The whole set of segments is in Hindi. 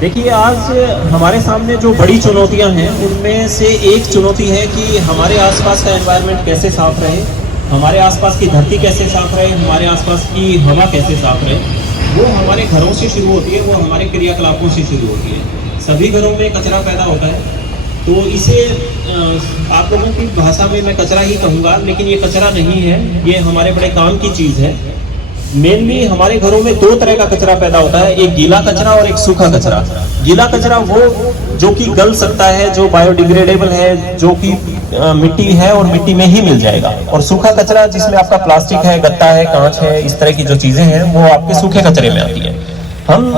देखिए, आज हमारे सामने जो बड़ी चुनौतियां हैं उनमें से एक चुनौती है कि हमारे आसपास का एनवायरनमेंट कैसे साफ रहे, हमारे आसपास की धरती कैसे साफ रहे, हमारे आसपास की हवा कैसे साफ रहे। वो हमारे घरों से शुरू होती है, वो हमारे क्रियाकलापों से शुरू होती है। सभी घरों में कचरा पैदा होता है, तो इसे आप लोगों की भाषा में मैं कचरा ही कहूँगा, लेकिन ये कचरा नहीं है, ये हमारे बड़े काम की चीज़ है। मेनली हमारे घरों में दो तरह का कचरा पैदा होता है, एक गीला कचरा और एक सूखा कचरा। गीला कचरा वो जो कि गल सकता है, जो बायोडिग्रेडेबल है, जो कि मिट्टी है और मिट्टी में ही मिल जाएगा। और सूखा कचरा जिसमें आपका प्लास्टिक है, गत्ता है, कांच है, इस तरह की जो चीजें हैं वो आपके सूखे कचरे में आती है। हम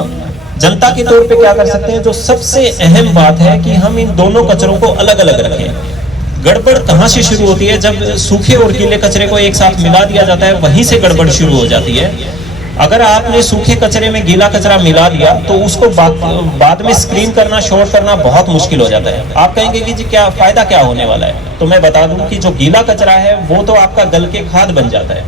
जनता के तौर पे क्या कर सकते हैं, जो सबसे अहम बात है कि हम इन दोनों कचरों को अलग अलग रखें। गड़बड़ कहाँ से शुरू होती है, जब सूखे और गीले कचरे को एक साथ मिला दिया जाता है, वहीं से गड़बड़ शुरू हो जाती है। अगर आपने सूखे कचरे में गीला कचरा मिला दिया तो उसको बाद में स्क्रीन करना, शॉर्ट करना बहुत मुश्किल हो जाता है। आप कहेंगे कि जी क्या फायदा क्या होने वाला है, तो मैं बता दूं कि जो गीला कचरा है वो तो आपका गल के खाद बन जाता है।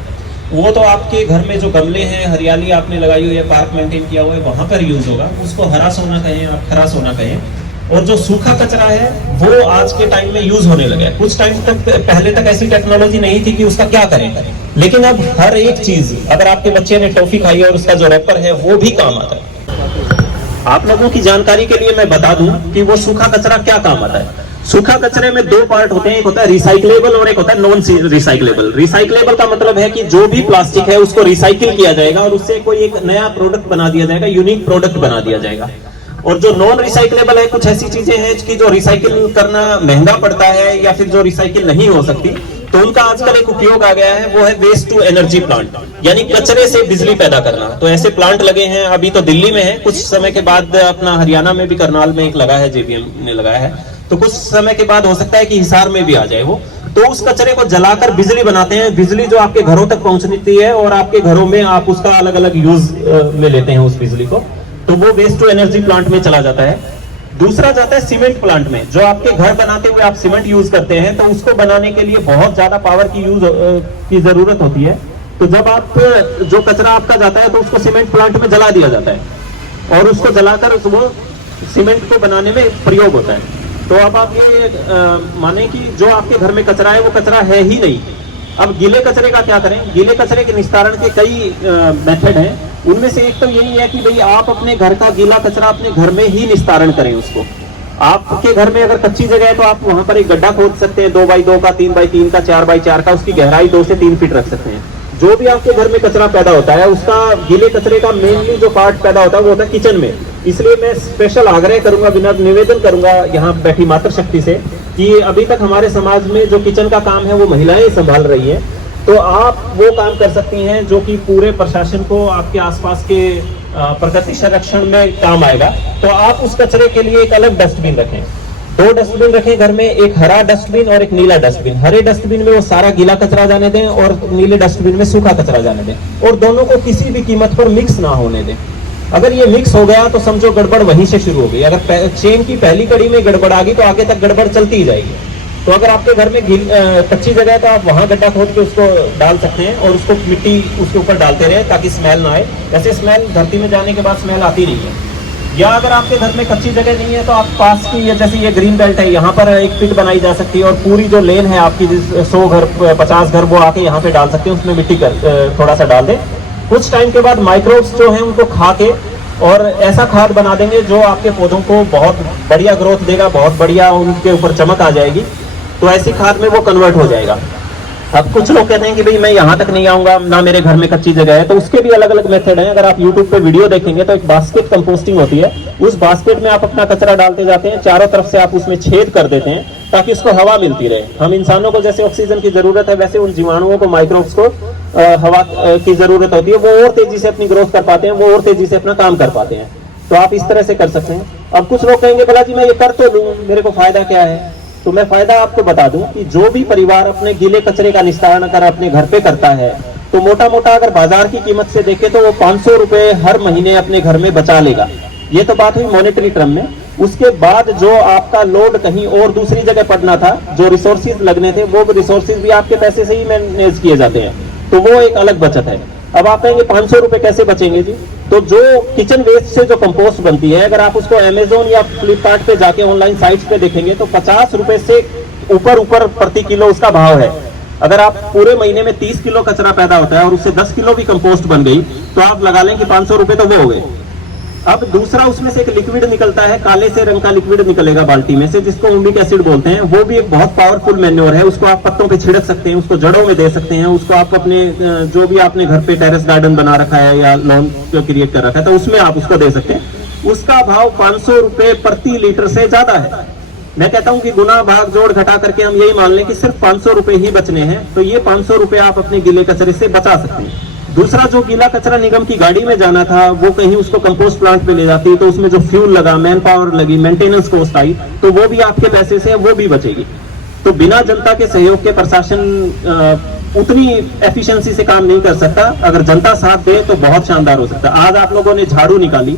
वो तो आपके घर में जो गमले हैं, हरियाली आपने लगाई हुई है, पार्क मेंटेन किया हुआ है, वहां पर यूज होगा। उसको हरा सोना कहें, आप खरा सोना कहें। और जो सूखा कचरा है वो आज के टाइम में यूज होने लगा है। कुछ टाइम तक, पहले तक ऐसी टेक्नोलॉजी नहीं थी कि उसका क्या करें, लेकिन अब हर एक चीज, अगर आपके बच्चे ने टॉफी खाई है और उसका जो रैपर है वो भी काम आता है। आप लोगों की जानकारी के लिए मैं बता दूं कि वो सूखा कचरा क्या काम आता है। सूखा कचरे में दो पार्ट होते हैं, एक होता है रिसाइक्लेबल और एक होता है नॉन रिसाइक्लेबल। रिसाइक्लेबल का मतलब है कि जो भी प्लास्टिक है उसको रिसाइकिल किया जाएगा और उससे कोई एक नया प्रोडक्ट बना दिया जाएगा, यूनिक प्रोडक्ट बना दिया जाएगा। और जो नॉन रिसाइक्लेबल है, कुछ ऐसी चीजें हैं कि जो रिसाइकिल करना महंगा पड़ता है या फिर जो रिसाइकिल नहीं हो सकती, तो उनका आजकल एक उपयोग आ गया है, वो है वेस्ट टू एनर्जी प्लांट, यानी कचरे से बिजली पैदा करना। तो ऐसे प्लांट लगे हैं, अभी तो दिल्ली में है, कुछ समय के बाद अपना हरियाणा में भी करनाल में एक लगा है, जेबीएम ने लगाया है, तो कुछ समय के बाद हो सकता है कि हिसार में भी आ जाए वो। तो उस कचरे को जलाकर बिजली बनाते हैं, बिजली जो आपके घरों तक पहुंचती है और आपके घरों में आप उसका अलग अलग यूज में लेते हैं उस बिजली को, तो वो वेस्ट टू एनर्जी प्लांट में चला जाता है। दूसरा जाता है सीमेंट प्लांट में। जो आपके घर बनाते हुए आप सीमेंट यूज करते हैं, तो उसको बनाने के लिए बहुत ज्यादा पावर की जरूरत होती है। तो जब आप जो कचरा आपका जाता है तो उसको सीमेंट प्लांट में जला दिया जाता है और उसको जलाकर वो सीमेंट को बनाने में प्रयोग होता है। तो अब आप ये माने कि जो आपके घर में कचरा है वो कचरा है ही नहीं। अब गीले कचरे का क्या करें? गीले कचरे के निस्तारण के कई मेथड हैं। उनमें से एक तो यही है कि भाई आप अपने घर का गीला कचरा अपने घर में ही निस्तारण करें उसको। आपके घर में अगर कच्ची जगह है तो आप वहां पर एक गड्ढा खोद सकते हैं, 2x2 का, 3x3 का, 4x4 का, उसकी गहराई 2 से 3 फीट रख सकते हैं। जो भी आपके घर में कचरा पैदा होता है उसका गीले कचरे का मेनली जो पार्ट पैदा होता है वो होता है किचन में। इसलिए मैं स्पेशल आग्रह करूंगा, बिना निवेदन करूंगा यहाँ बैठी मातृशक्ति से, कि अभी तक हमारे समाज में जो किचन का काम है वो महिलाएं संभाल रही है। तो आप वो काम कर सकती हैं जो कि पूरे प्रशासन को आपके आसपास के प्रकृति संरक्षण में काम आएगा। तो आप उस कचरे के लिए एक अलग डस्टबिन रखें, 2 डस्टबिन रखें घर में, एक हरा डस्टबिन और एक नीला डस्टबिन। हरे डस्टबिन में वो सारा गीला कचरा जाने दें और नीले डस्टबिन में सूखा कचरा जाने दें, और दोनों को किसी भी कीमत पर मिक्स ना होने दें। अगर ये मिक्स हो गया तो समझो गड़बड़ वहीं से शुरू हो गई। अगर चेन की पहली कड़ी में गड़बड़ आ गई तो आगे तक गड़बड़ चलती ही जाएगी। तो अगर आपके घर में कच्ची जगह है तो आप वहां गड्ढा खोद के उसको डाल सकते हैं और उसको मिट्टी उसके ऊपर डालते रहे ताकि स्मेल ना आए। वैसे स्मेल धरती में जाने के बाद स्मेल आती नहीं है। या अगर आपके घर में कच्ची जगह नहीं है तो आप पास की, जैसे ये ग्रीन बेल्ट है, यहाँ पर एक पिट बनाई जा सकती है और पूरी जो लेन है आपकी 100 घर 50 घर वो आके यहाँ पे डाल सकते हैं, उसमें मिट्टी थोड़ा सा डाल दें। कुछ टाइम के बाद माइक्रोब्स जो हैं उनको खा के और ऐसा खाद बना देंगे जो आपके पौधों को बहुत बढ़िया ग्रोथ देगा, बहुत बढ़िया उनके ऊपर चमक आ जाएगी। तो ऐसी खाद में वो कन्वर्ट हो जाएगा। अब कुछ लोग कहते हैं कि भाई मैं यहाँ तक नहीं आऊंगा, ना मेरे घर में कच्ची जगह है, तो उसके भी अलग अलग मेथड हैं। अगर आप YouTube पे वीडियो देखेंगे तो एक बास्केट कंपोस्टिंग होती है। उस बास्केट में आप अपना कचरा डालते जाते हैं, चारों तरफ से आप उसमें छेद कर देते हैं ताकि उसको हवा मिलती रहे। हम इंसानों को जैसे ऑक्सीजन की जरूरत है, वैसे उन जीवाणुओं को, माइक्रोब्स को हवा की जरूरत होती है। वो और तेजी से अपनी ग्रोथ कर पाते हैं, वो और तेजी से अपना काम कर पाते हैं। तो आप इस तरह से कर सकते हैं। अब कुछ लोग कहेंगे भला जी मैं ये कर तो लूं, मेरे को फायदा क्या है? तो मैं फायदा आपको बता दूं कि जो भी परिवार अपने गीले कचरे का निस्तारण कर अपने घर पे करता है, तो मोटा मोटा अगर बाजार की कीमत से देखे तो वो 500 रुपए हर महीने अपने घर में बचा लेगा। ये तो बात हुई मॉनेटरी टर्म में। उसके बाद जो आपका लोड कहीं और दूसरी जगह पड़ना था, जो रिसोर्सेज लगने थे, वो रिसोर्सेज भी आपके पैसे से ही मैनेज किए जाते हैं। तो वो एक अलग बचत है। अब आप कहेंगे 500 रुपए कैसे बचेंगे जी? तो जो किचन वेस्ट से जो कंपोस्ट बनती है, अगर आप उसको अमेजोन या फ्लिपकार्ट पे जाके ऑनलाइन साइट्स पे देखेंगे तो 50 रुपए से ऊपर प्रति किलो उसका भाव है। अगर आप पूरे महीने में 30 किलो कचरा पैदा होता है और उससे 10 किलो भी कंपोस्ट बन गई तो आप लगा लें कि 500 रुपए तो वो हो गए। अब दूसरा, उसमें से एक लिक्विड निकलता है, काले से रंग का लिक्विड निकलेगा बाल्टी में से, जिसको ह्यूमिक एसिड बोलते हैं। वो भी एक बहुत पावरफुल मैन्योर है। उसको आप पत्तों पे छिड़क सकते हैं, उसको जड़ों में दे सकते हैं, उसको आप अपने जो भी आपने घर पे टेरेस गार्डन बना रखा है या लॉन क्रिएट कर रखा है तो उसमें आप उसको दे सकते हैं। उसका भाव 500 रुपए प्रति लीटर से ज्यादा है। मैं कहता हूं कि गुना भाग जोड़ घटा करके हम यही मान लें कि सिर्फ 500 रुपए ही बचने हैं, तो ये 500 रुपए आप अपने गीले कचरे से बचा सकते हैं। दूसरा, जो गीला कचरा निगम की गाड़ी में जाना था वो कहीं उसको कंपोस्ट प्लांट पे ले जाती, तो उसमें जो फ्यूल लगा, मैन पावर लगी, मेंटेनेंस कॉस्ट आई, तो वो भी आपके पैसे से वो भी बचेगी। तो बिना जनता के सहयोग के प्रशासन उतनी एफिशिएंसी से काम नहीं कर सकता। अगर जनता साथ दे तो बहुत शानदार हो सकता है। आज आप लोगों ने झाड़ू निकाली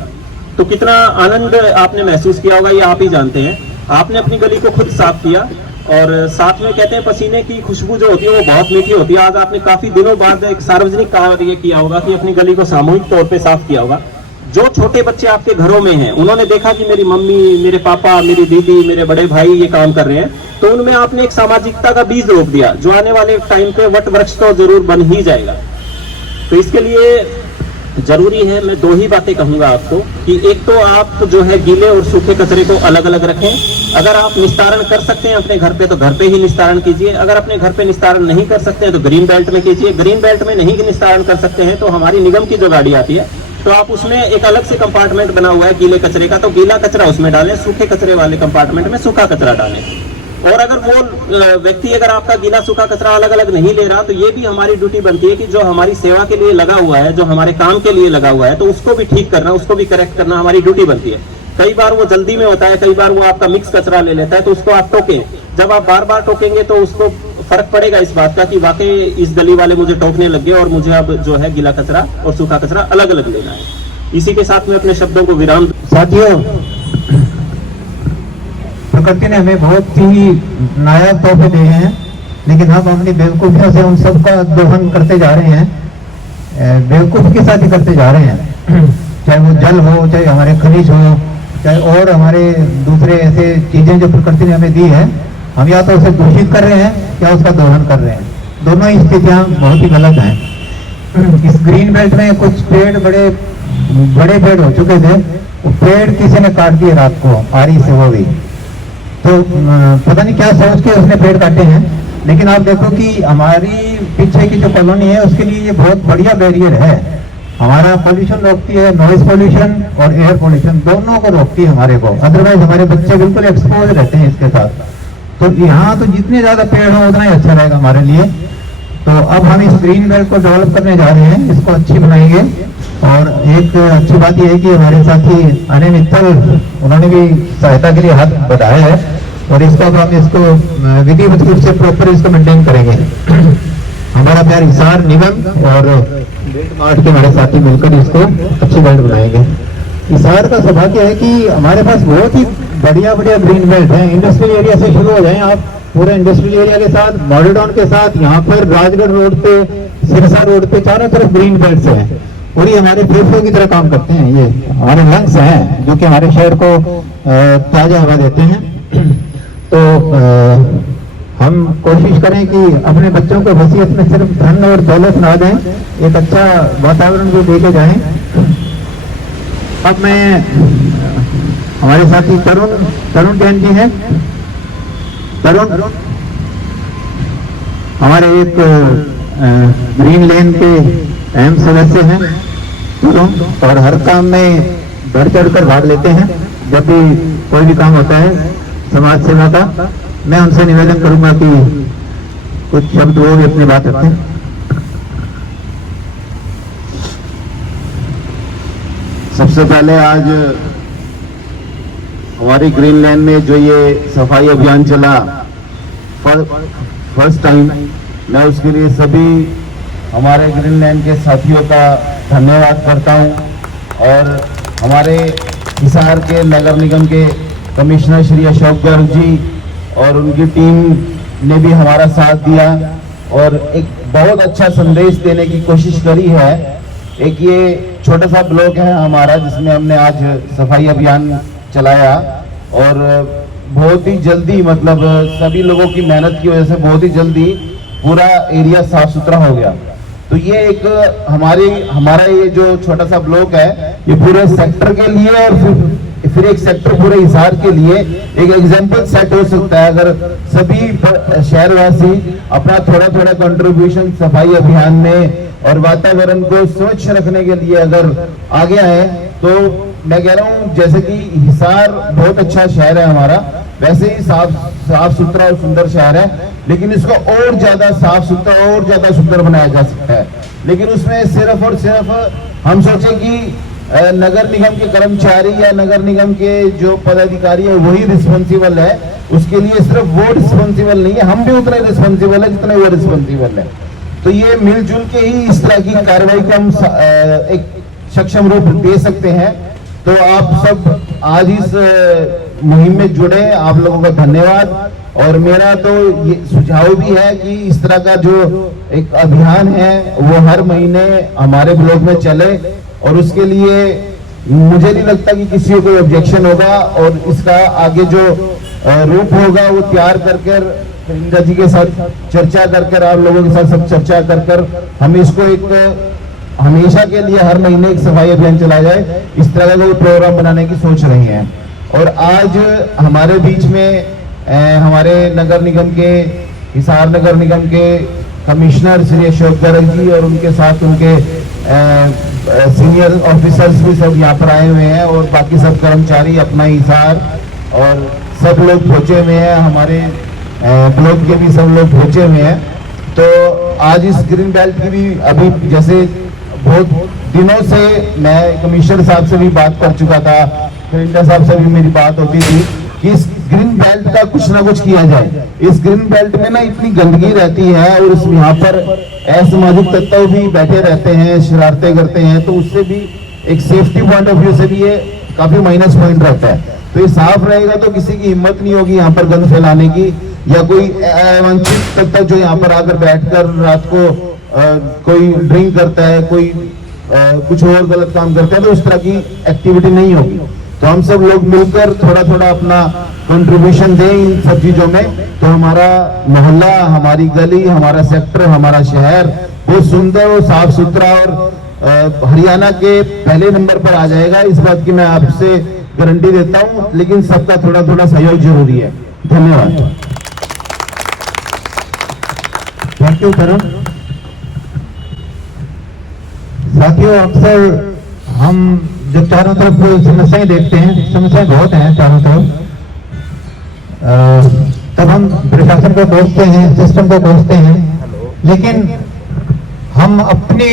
तो कितना आनंद आपने महसूस किया होगा, ये आप ही जानते हैं। आपने अपनी गली को खुद साफ किया और साथ में कहते हैं पसीने की खुशबू जो होती है वो बहुत मीठी होती है। आज आपने काफी दिनों बाद एक सार्वजनिक कार्य ये किया होगा कि अपनी गली को सामूहिक तौर पे साफ किया होगा। जो छोटे बच्चे आपके घरों में हैं, उन्होंने देखा कि मेरी मम्मी, मेरे पापा, मेरी दीदी, मेरे बड़े भाई ये काम कर रहे हैं, तो उनमें आपने एक सामाजिकता का बीज रोप दिया, जो आने वाले टाइम पे वट वृक्ष तो जरूर बन ही जाएगा। तो इसके लिए जरूरी है, मैं दो ही बातें कहूंगा आपको कि एक तो आप जो है गीले और सूखे कचरे को अलग अलग रखें। अगर आप निस्तारण कर सकते हैं अपने घर पे तो घर पे ही निस्तारण कीजिए। अगर अपने घर पे निस्तारण नहीं कर सकते हैं तो ग्रीन बेल्ट में कीजिए। ग्रीन बेल्ट में नहीं निस्तारण कर सकते हैं तो हमारी निगम की जो गाड़ी आती है तो आप उसमें एक अलग से कंपार्टमेंट बना हुआ है गीले कचरे का, तो गीला कचरा उसमें डालें, सूखे कचरे वाले कंपार्टमेंट में सूखा कचरा डालें। और अगर वो व्यक्ति अगर आपका गीला सूखा कचरा अलग अलग नहीं ले रहा तो ये भी हमारी ड्यूटी बनती है कि जो हमारी सेवा के लिए लगा हुआ है, जो हमारे काम के लिए लगा हुआ है, तो उसको भी ठीक करना, उसको भी करेक्ट करना हमारी ड्यूटी बनती है। कई बार वो जल्दी में होता है, कई बार वो आपका मिक्स कचरा ले लेता है, तो उसको आप टोकें। जब आप बार बार टोकेंगे तो उसको फर्क पड़ेगा इस बात का कि वाकई इस गली वाले मुझे टोकने लग गए और मुझे अब जो है गीला कचरा और सूखा कचरा अलग अलग लेना है। इसी के साथ में अपने शब्दों को विराम। साथियों, प्रकृति ने हमें बहुत ही नायाब तोहफे दिए हैं, लेकिन हम अपनी बेवकूफियों से उन सबका दोहन करते जा रहे हैं, बेवकूफ के साथ ही करते जा रहे हैं। चाहे वो जल हो, चाहे हमारे खनिज हो, चाहे और हमारे दूसरे ऐसे चीजें जो प्रकृति ने हमें दी है, हम या तो उसे दूषित कर रहे हैं या उसका दोहन कर रहे हैं। दोनों ही स्थितियां बहुत ही गलत हैं। इस ग्रीन बेल्ट में कुछ पेड़ बड़े पेड़ हो चुके थे, वो पेड़ किसी ने काट दिए रात को, आरी से वो भी, तो पता नहीं क्या सोच के उसने पेड़ काटे हैं। लेकिन आप देखो कि हमारी पीछे की जो कॉलोनी है उसके लिए ये बहुत बढ़िया बैरियर है। हमारा पोल्यूशन रोकती है, नॉइज पोल्यूशन और एयर पोल्यूशन दोनों को रोकती है हमारे को। अदरवाइज हमारे बच्चे बिल्कुल एक्सपोज रहते हैं इसके साथ। तो यहाँ तो जितने ज्यादा पेड़ हो उतना ही अच्छा रहेगा हमारे लिए। तो अब हम इस ग्रीन बेल्ट को डेवलप करने जा रहे हैं, इसको अच्छी बनाएंगे। और एक अच्छी बात यह है कि हमारे साथी अनिल मित्तल, उन्होंने भी सहायता के लिए हाथ बढ़ाया है और इसको अब हम इसको विधिवत रूप से प्रॉपर इसको मेंटेन करेंगे। हमारा प्यार हिसार निगम और मार्ट के हमारे साथी मिलकर इसको अच्छी बेल्ट बनाएंगे। हिसार का सौभाग्य है कि हमारे पास बहुत ही बढ़िया ग्रीन बेल्ट है। इंडस्ट्रियल एरिया से शुरू हो जाए आप, पूरे इंडस्ट्रियल एरिया के साथ, मॉडल टाउन के साथ, यहाँ पर राजगढ़ रोड पे, सिरसा रोड पे चारों तरफ ग्रीन बेल्ट है और ये हमारे फेफड़ों की तरह काम करते हैं। ये हमारे लंग्स हैं जो कि हमारे शहर को ताजा हवा देते हैं। तो हम कोशिश करें कि अपने बच्चों को वसीयत में सिर्फ धन और दौलत ना दें, एक अच्छा वातावरण भी देके जाएं। अब मैं हमारे साथी तरुण जैन जी हैं। तरुण हमारे एक ग्रीन लेन के अहम सदस्य हैं तरुण, और हर काम में बढ़ चढ़ कर भाग लेते हैं। जब भी कोई भी काम होता है समाज सेवा का, मैं उनसे निवेदन करूंगा कि कुछ शब्द वो भी अपनी बात रखें। सबसे पहले आज हमारी ग्रीन लैंड में जो ये सफाई अभियान चला फर्स्ट टाइम, मैं उसके लिए सभी हमारे ग्रीन लैंड के साथियों का धन्यवाद करता हूं। और हमारे हिसार के नगर निगम के कमिश्नर श्री अशोक गर्ग जी और उनकी टीम ने भी हमारा साथ दिया और एक बहुत अच्छा संदेश देने की कोशिश करी है एक ये छोटा सा ब्लॉक है हमारा जिसमें हमने आज सफाई अभियान चलाया और बहुत ही जल्दी मतलब सभी लोगों की मेहनत की वजह से बहुत ही जल्दी पूरा एरिया साफ सुथरा हो गया। तो ये एक हमारा ये जो छोटा सा ब्लॉक है ये पूरे सेक्टर के लिए और फिर एक सेक्टर पूरे हिसार के लिए एक एग्जाम्पल सेट हो सकता है। अगर सभी शहरवासी अपना थोड़ा थोड़ा कंट्रीब्यूशन सफाई अभियान में और वातावरण को स्वच्छ रखने के लिए अगर आगे आए तो मैं कह रहा हूँ जैसे कि हिसार बहुत अच्छा शहर है हमारा, वैसे ही साफ सुथरा और सुंदर शहर है, लेकिन इसको और ज्यादा साफ सुथरा और ज्यादा सुंदर बनाया जा सकता है। लेकिन उसमें सिर्फ और सिर्फ हम सोचे कि नगर निगम के कर्मचारी या नगर निगम के जो पदाधिकारी है वही रिस्पॉन्सिबल है, उसके लिए सिर्फ वो रिस्पॉन्सिबल नहीं है, हम भी उतने रिस्पॉन्सिबल है जितने वो रिस्पॉन्सिबल है। तो ये मिलजुल के ही इस तरह की कार्रवाई को हम एक सक्षम रूप दे सकते हैं। तो आप सब आज इस मुहिम में जुड़े, आप लोगों का धन्यवाद। और मेरा तो ये सुझाव भी है कि इस तरह का जो एक अभियान है वो हर महीने हमारे ब्लॉक में चले और उसके लिए मुझे नहीं लगता कि किसी को कोई ऑब्जेक्शन होगा और इसका आगे जो रूप होगा वो तैयार करके इंदिरा जी के साथ चर्चा कर आप लोगों के साथ सब चर्चा कर हम इसको एक हमेशा के लिए हर महीने एक सफाई अभियान चलाया जाए, इस तरह का कोई प्रोग्राम बनाने की सोच रही हैं। और आज हमारे बीच में हमारे नगर निगम के हिसार नगर निगम के कमिश्नर श्री अशोक गर्ग जी और उनके साथ उनके सीनियर ऑफिसर्स भी सब यहाँ पर आए हुए हैं और बाकी सब कर्मचारी अपना हिसार और सब लोग पहुंचे हुए हैं, हमारे ब्लॉक के भी सब लोग पहुंचे हुए हैं। तो आज इस ग्रीन बेल्ट की भी अभी जैसे बहुत दिनों से मैं कमिश्नर साहब से भी बात कर चुका था, कलेक्टर साहब से भी मेरी बात होती थी कि इस ग्रीन बेल्ट का कुछ ना कुछ किया जाए। इस ग्रीन बेल्ट में ना इतनी गंदगी रहती है और इस यहाँ पर असामाजिक तत्व भी बैठे रहते हैं, शरारतें करते हैं, तो उससे भी एक सेफ्टी पॉइंट ऑफ व्यू से भी ये काफी माइनस पॉइंट रहता है। तो ये साफ रहेगा तो किसी की हिम्मत नहीं होगी यहाँ पर गंद फैलाने की, या कोई अवांछित तत्व जो यहाँ पर आकर बैठकर रात को कोई ड्रिंक करता है, कोई कुछ और गलत काम करता है, तो उस तरह की एक्टिविटी नहीं होगी। तो हम सब लोग मिलकर थोड़ा थोड़ा अपना कंट्रीब्यूशन दें इन सब चीजों में, तो हमारा मोहल्ला, हमारी गली, हमारा सेक्टर, हमारा शहर बहुत सुंदर और साफ सुथरा और हरियाणा के पहले नंबर पर आ जाएगा। इस बात की मैं आपसे गारंटी देता हूं, लेकिन सबका थोड़ा थोड़ा सहयोग जरूरी है। धन्यवाद। थैंक यू करण। साथियों, अक्सर हम जब चारों तरफ समस्याएं देखते हैं, समस्याएं बहुत हैं चारों तरफ, तब हम प्रशासन को कोसते हैं, सिस्टम को कोसते हैं, लेकिन हम अपनी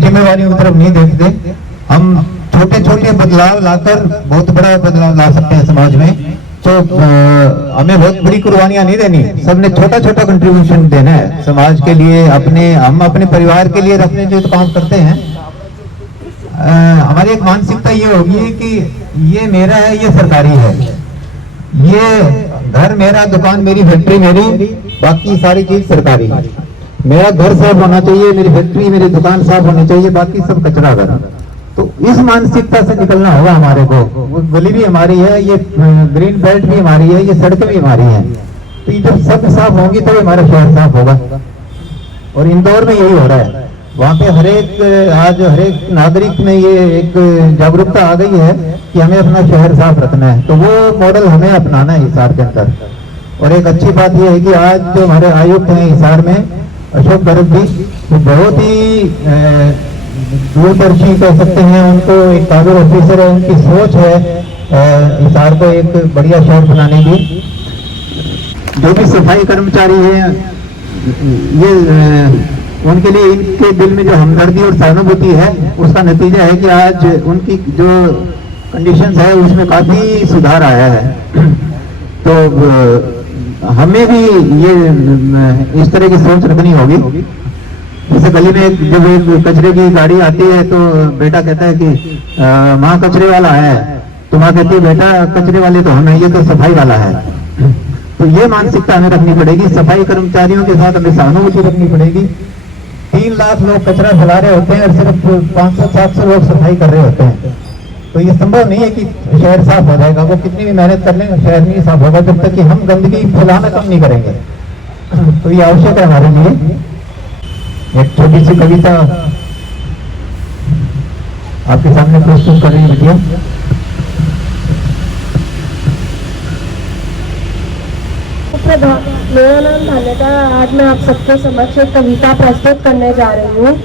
जिम्मेवारियों की तरफ नहीं देखते। हम छोटे छोटे बदलाव लाकर बहुत बड़ा बदलाव ला सकते हैं समाज में। तो हमें बहुत बड़ी कुर्बानियां नहीं देनी, सबने छोटा छोटा कंट्रीब्यूशन देना है समाज के लिए, हम अपने परिवार के लिए अपने जो काम करते हैं। हमारी एक मानसिकता ये होगी कि ये मेरा है, ये सरकारी है, ये घर मेरा, दुकान मेरी, फैक्ट्री मेरी, बाकी सारी चीज सरकारी। मेरा घर साफ होना चाहिए, मेरी फैक्ट्री, मेरी दुकान साफ होनी चाहिए, बाकी सब कचरा घर। तो इस मानसिकता से निकलना होगा हमारे को। वो गली भी हमारी है, ये ग्रीन बेल्ट भी हमारी है, ये सड़कें भी हमारी हैं। तो ये जब सब साफ होंगी तभी हमारा शहर साफ होगा। और इंदौर में यही हो रहा है, वहाँ पे आज हरेक नागरिक में ये एक जागरूकता आ गई है कि हमें अपना शहर साफ रखना है। तो वो मॉडल हमें अपनाना है हिसार के अंदर। और एक अच्छी बात यह है कि आज जो हमारे आयुक्त हैं हिसार में, अशोक गर्ग जी, वो बहुत ही दूरदर्शी कह सकते हैं, उनको एक काबिल ऑफिसर है, उनकी सोच है हिसार को एक बढ़िया शहर बनाने की। जो भी सफाई कर्मचारी हैं, ये उनके लिए इनके दिल में जो हमदर्दी और सहानुभूति है, उसका नतीजा है कि आज उनकी जो कंडीशंस है उसमें काफी सुधार आया है। तो हमें भी ये इस तरह की सोच रखनी होगी। जैसे गली में जब एक कचरे की गाड़ी आती है तो बेटा कहता है कि माँ कचरे वाला है, तो माँ कहती है बेटा कचरे वाले तो हम, ये तो सफाई वाला है। तो ये मानसिकता हमें रखनी पड़ेगी, सफाई कर्मचारियों के साथ हमें सहानुभूति रखनी पड़ेगी। 3 लाख लोग कचरा फैला रहे होते हैं और सिर्फ 500-700 लोग सफाई कर रहे होते हैं। तो ये संभव नहीं है कि शहर साफ हो जाएगा। वो कितनी भी मेहनत कर लेंगे, शहर नहीं साफ होगा जब तक कि हम गंदगी फैलाना कम नहीं करेंगे। तो ये आवश्यक है हमारे लिए। एक छोटी सी कविता आपके सामने प्रस्तुत कर रही है बिटिया। मेरा नाम धन्यता। आज मैं आप सबके समक्ष एक कविता प्रस्तुत करने जा रही हूँ।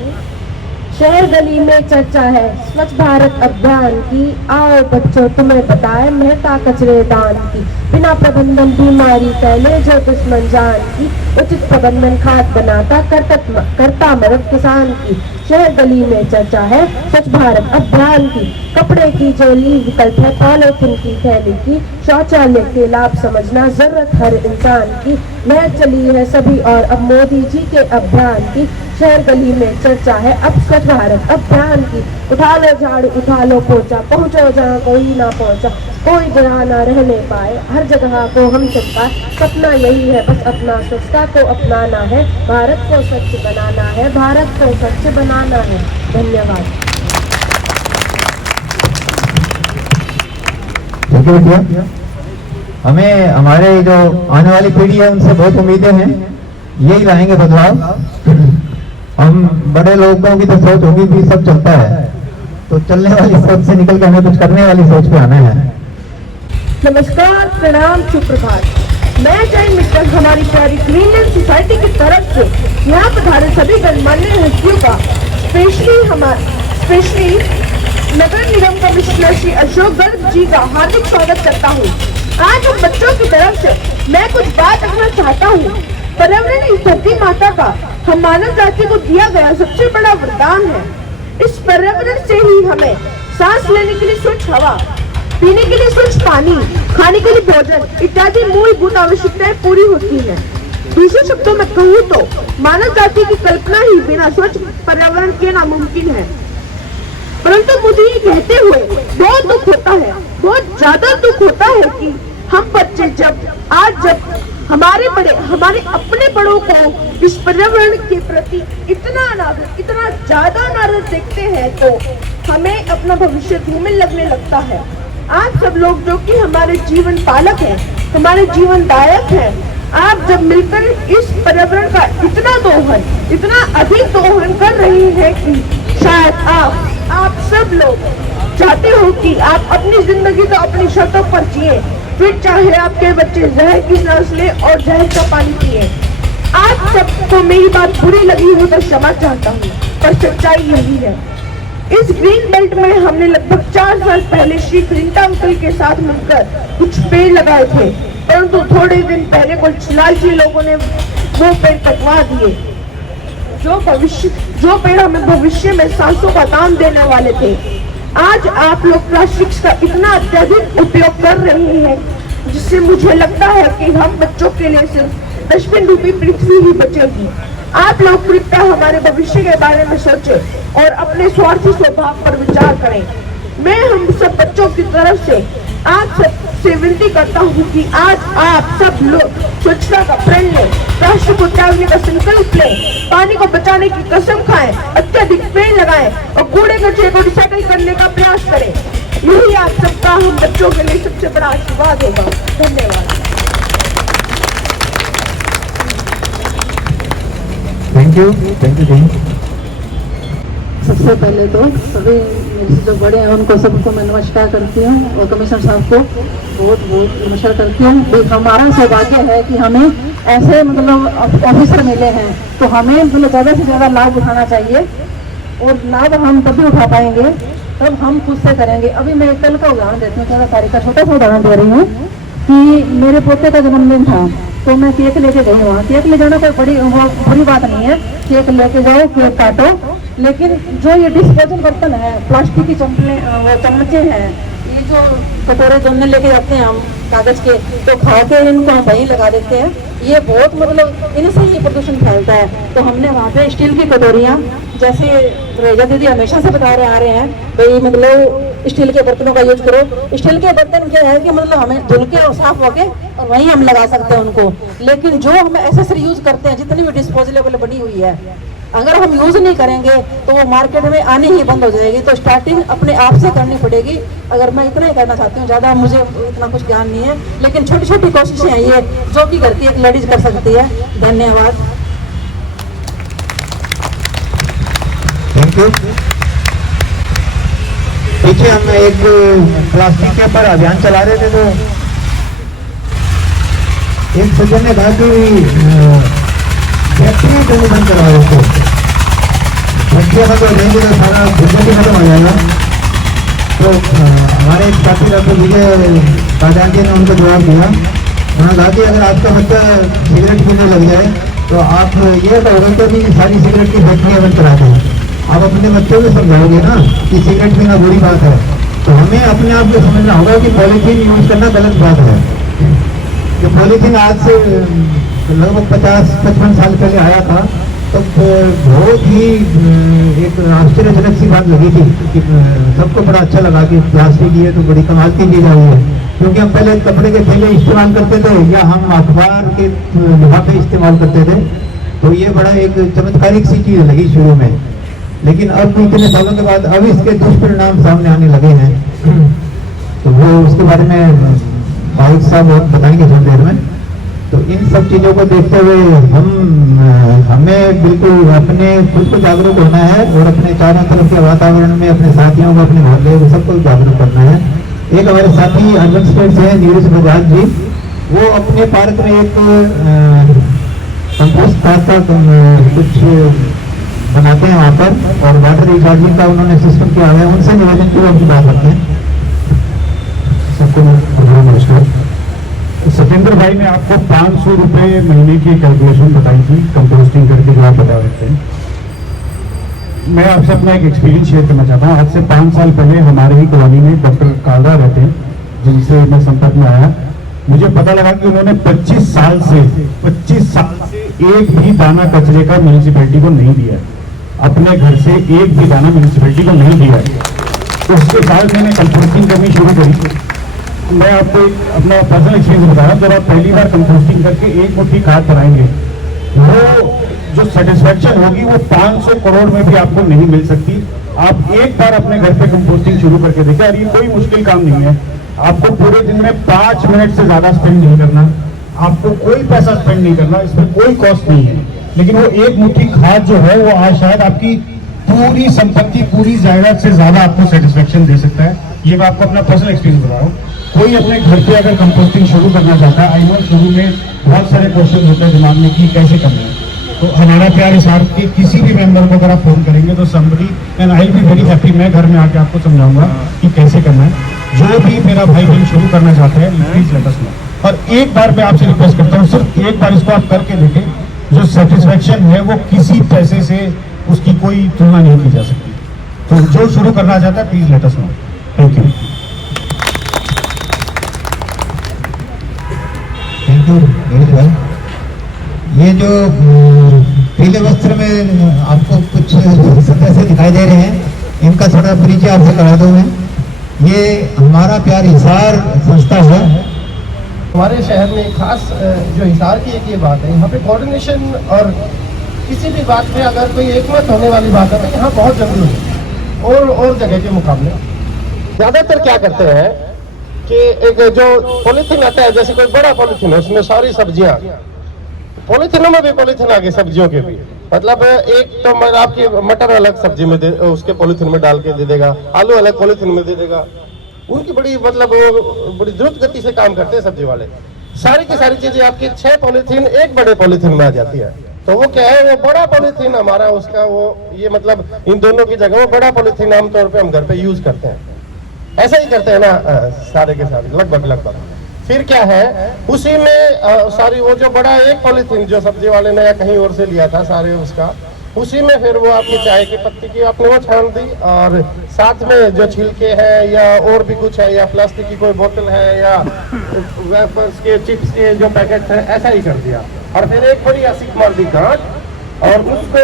शहर गली में चर्चा है स्वच्छ भारत अभियान की, आओ बच्चों तुम्हें बताए महता कचरेदान की। बिना प्रबंधन बीमारी फैले जो दुश्मन जान की, उचित प्रबंधन खाद बनाता करता मदद किसान की। शहर गली में चर्चा है स्वच्छ भारत अभियान की, कपड़े की जोली विकल्प है पॉलिथीन की थैली की। शौचालय के लाभ समझना जरूरत हर इंसान की, लहर चली है सभी और अब मोदी जी के अभियान की। शहर गली में चर्चा है अब स्वच्छ भारत अभियान की, उठा लो झाड़ू उठा लो पोछा, पहुँचो जहाँ कोई ना पहुँचा, कोई जहाँ ना रहने पाए, हर जगह को हम चमकाए। सपना यही है बस अपना स्वच्छता को अपनाना है, भारत को स्वच्छ बनाना है, भारत को स्वच्छ बनाना है। धन्यवाद। ठीक है भैया, हमें हमारे जो आने वाली पीढ़ी है उनसे बहुत उम्मीदें हैं, यही लाएंगे बदलाव। हम बड़े लोगों की तो सोच होगी भी सब चलता है, तो चलने वाली सोच से निकल के हमें कुछ करने वाली सोच पे आना है। नमस्कार, प्रणाम, सुप्रभात। मैं जय मित्तल हमारी प्यारी ग्रीनलैंड सोसाइटी की तरफ से यहाँ पधारे सभी गणमान्य हस्तियों का स्पेशली नगर निगम कमिश्नर श्री अशोक गर्ग जी का हार्दिक स्वागत करता हूँ। आज हम बच्चों की तरफ से मैं कुछ बात रखना चाहता हूँ। पर्यावरण इस धरती माता का हम मानव जाति को दिया गया सबसे बड़ा वरदान है। इस पर्यावरण से ही हमें सांस लेने के लिए स्वच्छ हवा, पीने के लिए स्वच्छ पानी, खाने के लिए भोजन इत्यादि मूलभूत आवश्यकताएं पूरी होती हैं। दूसरे शब्दों में कहूँ तो मानव जाति की कल्पना ही बिना स्वच्छ पर्यावरण के नामुमकिन है। परंतु मुझे ये कहते हुए बहुत दुख होता है, बहुत ज्यादा दुख होता है कि हम बच्चे जब हमारे अपने बड़ों को इस पर्यावरण के प्रति इतना ज्यादा अनादर देखते हैं तो हमें अपना भविष्य धूमिल लगने लगता है। आप सब लोग जो कि हमारे जीवन पालक हैं, हमारे जीवन दायक हैं, आप जब मिलकर इस पर्यावरण का इतना अधिक दोहन कर रहे हैं कि शायद आप सब लोग चाहते हो कि आप अपनी जिंदगी तो अपनी शर्तों पर जिए, फिर चाहे आपके बच्चे जहर की सांस ले और जहर का पानी पिए। आप सबको मेरी बात बुरी लगी हो तो क्षमा चाहता हूँ, पर सच्चाई यही है। इस ग्रीन बेल्ट में हमने लगभग 4 साल पहले श्री क्लिंटा अंकल के साथ मिलकर कुछ पेड़ लगाए थे, परंतु थोड़े दिन पहले कुछ लालची लोगों ने वो पेड़ कटवा दिए जो पेड़ हमें भविष्य में सांसों का दान देने वाले थे। आज आप लोग प्लास्टिक्स का इतना अत्यधिक उपयोग कर रहे हैं जिससे मुझे लगता है कि हम बच्चों के लिए सिर्फ डस्टबिन रूपी पृथ्वी ही बचेगी। आप लोग कृपया हमारे भविष्य के बारे में सोचें और अपने स्वार्थी स्वभाव पर विचार करें। मैं हम सब बच्चों की तरफ से आप सबसे विनती करता हूँ कि आज आप सब लोग स्वच्छता का प्रण लें, राष्ट्र को त्यागने का संकल्प लें, पानी को बचाने की कसम खाएं, अत्यधिक पेड़ लगाएं और कूड़े कचरे को रिसाइकिल करने का प्रयास करें। यही आप सबका हम बच्चों के लिए सबसे बड़ा आशीर्वाद होगा। धन्यवाद। थैंक यू जी। सबसे पहले तो सभी मेरे जो बड़े हैं उनको सबको मैं नमस्कार करती हूँ और कमिश्नर साहब को बहुत बहुत नमस्कार करती हूँ। हमारा सौभाग्य है कि हमें ऐसे मतलब ऑफिसर मिले हैं, तो हमें मतलब ज़्यादा से ज़्यादा लाभ उठाना चाहिए और लाभ हम तभी उठा पाएंगे तब हम खुद से करेंगे। अभी मैं कल का उदाहरण देती हूँ, 14 तारीख का छोटा सा उदाहरण दे रही हूँ कि मेरे पोते का जन्मदिन था तो मैं केक लेके गई वहाँ। केक ले जाना कोई बड़ी बात नहीं है, केक लेके जाओ, केक काटो, लेकिन जो ये डिस्पोजल बर्तन है, प्लास्टिक की चम्मचे हैं, ये जो कटोरे जोड़ने लेके जाते हैं हम कागज के, तो खा के इनको हम वहीं लगा देते हैं। ये बहुत मतलब इनसे ही प्रदूषण फैलता है। तो हमने वहाँ पे स्टील की कटोरियाँ, जैसे रेजा दीदी हमेशा से बता आ रहे हैं भाई मतलब स्टील के बर्तनों का यूज करो। स्टील के बर्तन क्या है कि मतलब हमें धुल के और साफ होके और वहीं हम लगा सकते हैं उनको, लेकिन जो हम एसेसरी यूज करते हैं जितनी भी डिस्पोजेबल बनी हुई है अगर हम यूज़ नहीं करेंगे तो वो मार्केट में आनी ही बंद हो जाएगी। तो स्टार्टिंग अपने आप से करनी पड़ेगी। अगर मैं इतना ही कहना चाहती हूँ, ज़्यादा मुझे इतना कुछ ज्ञान नहीं है, लेकिन छोटी छोटी कोशिशें हैं ये जो कि घर की एक लेडीज कर सकती है। धन्यवाद। Thank you. पीछे हम एक प्लास्टिक के ऊपर अभियान चला रहे थे, तो एक सज्जन ने कहा कि फैक्ट्री क्यों बंद करवा रहे थे, फैक्ट्री का तो रहेंगे तो सारा बिजनेस ही खत्म हो जाएगा। तो हमारे एक साथी डॉक्टर विजय काजान जी ने उनको जवाब दिया। उन्होंने कहा कि अगर आपका बच्चा सिगरेट पीने लग जाए तो आप ये कहोगे तो भी सारी सिगरेट की फैक्ट्रियाँ बंद करा दें। आप अपने बच्चों को समझाओगे ना कि सिगरेट पीना बुरी बात है, तो हमें अपने आप को समझना होगा कि पॉलीथीन यूज करना गलत बात है। कि पॉलीथीन आज से लगभग 50-55 साल पहले आया था, तब बहुत ही एक आश्चर्यजनक सी बात लगी थी कि सबको बड़ा अच्छा लगा कि प्लास्टिक ये तो बड़ी कमाल की चीज आई है। क्योंकि हम पहले कपड़े के थैले इस्तेमाल करते थे या हम अखबार के लिफाफे इस्तेमाल करते थे, तो ये बड़ा एक चमत्कारिक सी चीज लगी शुरू में। लेकिन अब इतने सालों के बाद अब इसके दुष्परिणाम सामने आने लगे हैं, तो वो उसके बारे में भाई साहब बताएंगे थोड़ी देर में। तो इन सब चीज़ों को देखते हुए हमें बिल्कुल अपने खुद को जागरूक होना है और अपने चारों तरफ के वातावरण में अपने साथियों को, अपने मोहल्ले को, सबको जागरूक करना है। एक हमारे साथी अर्बन स्टेट से हैं नीरज बजाज जी, वो अपने पार्क में एक कंपोस्ट खाद का कुछ बनाते हैं वहाँ पर, और वाटर रिचार्जिंग का उन्होंने सिस्टम किया है। उनसे निवेदन की उनकी बात करते हैं। सबको नमस्कार। सत्येंद्र भाई ने आपको 500 रुपये महीने की कैलकुलेशन बताई थी कंपोस्टिंग करके, जो आप बता रहे थे। मैं आपसे अपना एक एक्सपीरियंस शेयर करना चाहता हूँ। आज से 5 साल पहले हमारे ही कॉलोनी में डॉक्टर कालरा रहते हैं, जिनसे मैं संपर्क में आया। मुझे पता लगा कि उन्होंने 25 साल से एक भी दाना कचरे का म्यूनिसिपैलिटी को नहीं दिया है। अपने घर से एक भी दाना म्यूनिसिपैलिटी को नहीं दिया है। उसके बाद मैंने कंपोस्टिंग करनी शुरू करी। मैं आपको अपना पर्सनल एक्सपीरियंस बता रहा हूँ। जब आप पहली बार कंपोस्टिंग करके एक मुट्ठी खाद बनाएंगे, वो जो सेटिस्फेक्शन होगी वो 500 करोड़ में भी आपको नहीं मिल सकती। आप एक बार अपने घर पे कंपोस्टिंग शुरू करके देखें, और ये कोई मुश्किल काम नहीं है। आपको पूरे दिन में 5 मिनट से ज्यादा स्पेंड नहीं करना, आपको कोई पैसा स्पेंड नहीं करना, इसमें कोई कॉस्ट नहीं है। लेकिन वो एक मुट्ठी खाद जो है वो आज शायद आपकी पूरी संपत्ति, पूरी जायदाद से ज्यादा आपको सेटिस्फेक्शन दे सकता है। ये मैं आपको अपना पर्सनल एक्सपीरियंस बता रहा हूँ। कोई अपने घर पे अगर कंपोस्टिंग शुरू करना चाहता है, आई नो शुरू में बहुत सारे क्वेश्चन होते हैं दिमाग में कि कैसे करना है, तो हमारा प्यार हिसाब के किसी भी मेंबर को अगर आप फोन करेंगे तो somebody and I will be very happy, मैं घर में आके आपको समझाऊंगा कि कैसे करना है। जो भी मेरा भाई बहन शुरू करना चाहते हैं, प्लीज लेट अस नो। और एक बार मैं आपसे रिक्वेस्ट करता हूँ, सिर्फ एक बार इसको आप करके देखें। जो सेटिस्फेक्शन है वो किसी पैसे से उसकी कोई तुलना नहीं की जा सकती। तो जो शुरू करना चाहता है, please let us know. Thank you. Thank you Neeraj भाई। ये जो पीले वस्त्र में आपको कुछ सदस्य दिखाई दे रहे हैं, इनका थोड़ा परिचय आपसे करा दूं मैं। ये हमारा प्यार हिसार संस्था है। हमारे शहर में खास जो हिसार की एक ये बात है, यहाँ पे कोऑर्डिनेशन और किसी भी बात में अगर कोई एकमत होने वाली बात है तो यहाँ बहुत जरूरी है और जगह के मुकाबले। ज़्यादातर क्या करते हैं कि एक जो पॉलीथीन आता है, जैसे कोई बड़ा पॉलीथीन है, उसमें सारी सब्जियाँ, पॉलीथीनों में भी पॉलीथीन आ गई, सब्जियों के भी। मतलब एक तो आपकी मटर अलग सब्जी में उसके पॉलीथीन में डाल के दे देगा, आलू अलग पॉलीथीन में दे देगा। उनकी बड़ी मतलब वो बड़ी द्रुत गति से काम करते हैं सब्जी वाले। सारी की सारी चीजें आपकी 6 पॉलीथीन एक बड़े पॉलीथीन में आ जाती है। तो वो क्या है, वो बड़ा पॉलीथीन हमारा उसका वो ये मतलब इन दोनों की जगह वो बड़ा पॉलीथीन आमतौर पे हम घर पे यूज करते हैं। ऐसा ही करते हैं ना सारे के सारे, लगभग। फिर क्या है, उसी में सारी वो जो बड़ा एक पॉलीथीन जो सब्जी वाले ने या कहीं और से लिया था सारे उसका, उसी में फिर वो आपकी चाय की पत्ती की आपने वो छान दी, और साथ में जो छिलके हैं या और भी कुछ है, या प्लास्टिक की कोई बोतल है या वेफर्स के चिप्स के जो पैकेट है, ऐसा ही कर दिया। और फिर एक बड़ी ऐसी मार दी कांच, और उसको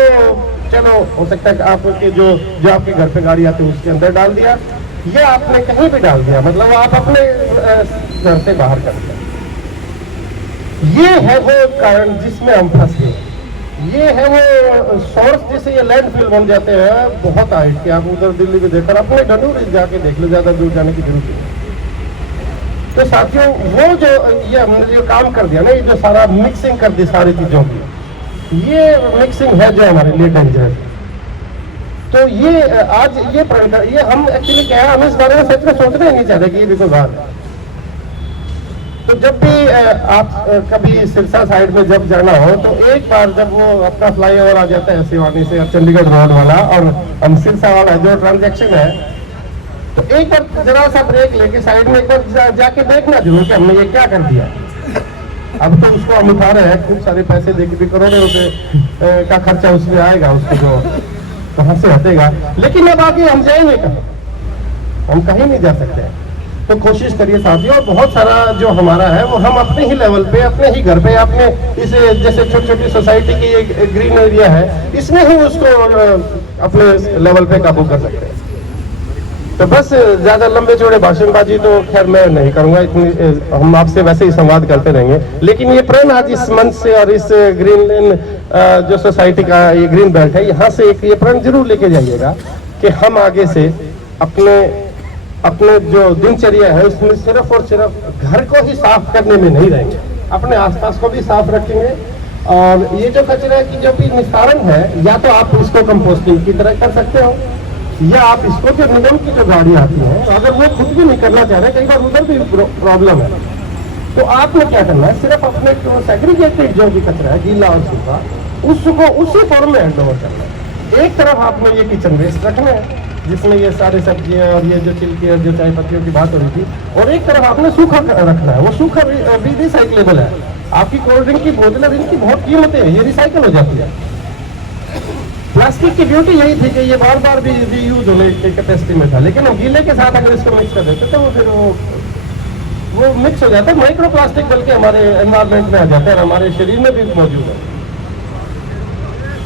चलो हो सकता है कि आपके जो आपके घर पे गाड़ी आती है उसके अंदर डाल दिया, या आपने कहीं भी डाल दिया, मतलब आप अपने घर से बाहर कर दिया। ये है वो कारण जिसमें हम फंस गए। ये है वो सोर्स जिसे ये लैंडफिल बन जाते हैं बहुत हाइट के। आप उधर दिल्ली में देखकर अपने ढंढूर जाके देख लो, ज्यादा दूर जाने की जरूरत नहीं। तो साथियों वो जो ये हमने जो काम कर दिया ना, ये जो सारा मिक्सिंग कर दी सारी चीजों की, ये मिक्सिंग है जो हमारे लिए डेंजरस। तो ये आज ये हम एक्चुअली क्या है, हम इस बारे में सच में सोचना ही नहीं चाहते कि ये भी कोई बात है। तो जब भी आप कभी सिरसा साइड में जब जाना हो तो एक बार जब वो अपना फ्लाईओवर आ जाता है शिवानी से चंडीगढ़ रोड वाला और हम सिरसा वाला जो ट्रांजैक्शन है, तो एक बार जरा सा ब्रेक लेके साइड में एक बार जाके देखना जरूर कि हमने ये क्या कर दिया। अब तो उसको हम उठा रहे हैं, खूब सारे पैसे देके भी, करोड़ों रुपए का खर्चा उसमें आएगा, उसको जो कहाँ से हटेगा। लेकिन अब आगे हम जाएंगे कहाँ? हम कहीं नहीं जा सकते। तो कोशिश करिए साथियों, बहुत सारा जो हमारा है वो हम अपने ही लेवल पे, अपने ही घर पे, अपने इस जैसे छोटी छोटी सोसाइटी की एक ग्रीन एरिया है, इसमें ही उसको अपने लेवल पे काबू कर सकते हैं। तो बस ज्यादा लंबे चौड़े भाषणबाजी तो खैर मैं नहीं करूंगा, इतनी हम आपसे वैसे ही संवाद करते रहेंगे। लेकिन ये प्रण आज इस मंच से और इस ग्रीन लेन जो सोसाइटी का ये ग्रीन बेल्ट है, यहाँ से एक ये प्रण जरूर लेके जाइएगा कि हम आगे से अपने जो दिनचर्या है उसमें सिर्फ और सिर्फ घर को ही साफ करने में नहीं रहेंगे, अपने आसपास को भी साफ रखेंगे। और ये जो कचरा की जो भी निस्तारण है, या तो आप इसको कंपोस्टिंग की तरह कर सकते हो, या आप इसको जो निगम की जो गाड़ी आती है, अगर वो खुद भी नहीं करना चाह रहे, कई बार उधर भी प्रॉब्लम है, तो आपने क्या करना है, सिर्फ अपने जो सेग्रीगेटेड जो भी कचरा है, गीला और सूखा, उसको उसी फॉर्म में हैंड ओवर करना है। एक तरफ आपने ये किचन वेस्ट रखना है जिसमें ये सारे सब्जियां और ये जो छिलके और जो चाय पत्तियों की बात हो रही थी, और एक तरफ आपने सूखा रखना है। वो सूखा भी रिसाइक्लेबल है। आपकी कोल्ड ड्रिंक की बोतलें, इनकी बहुत कीमतें हैं, ये रिसाइकल हो जाती है। प्लास्टिक की ब्यूटी यही थी कि ये बार बार भी यूज होने की कैपेसिटी में था, लेकिन हम गीले के साथ अगर इसको मिक्स कर देते तो वो फिर वो मिक्स हो जाता है। माइक्रो प्लास्टिक बल्कि हमारे एनवायरमेंट में आ जाता है और हमारे शरीर में भी मौजूद है।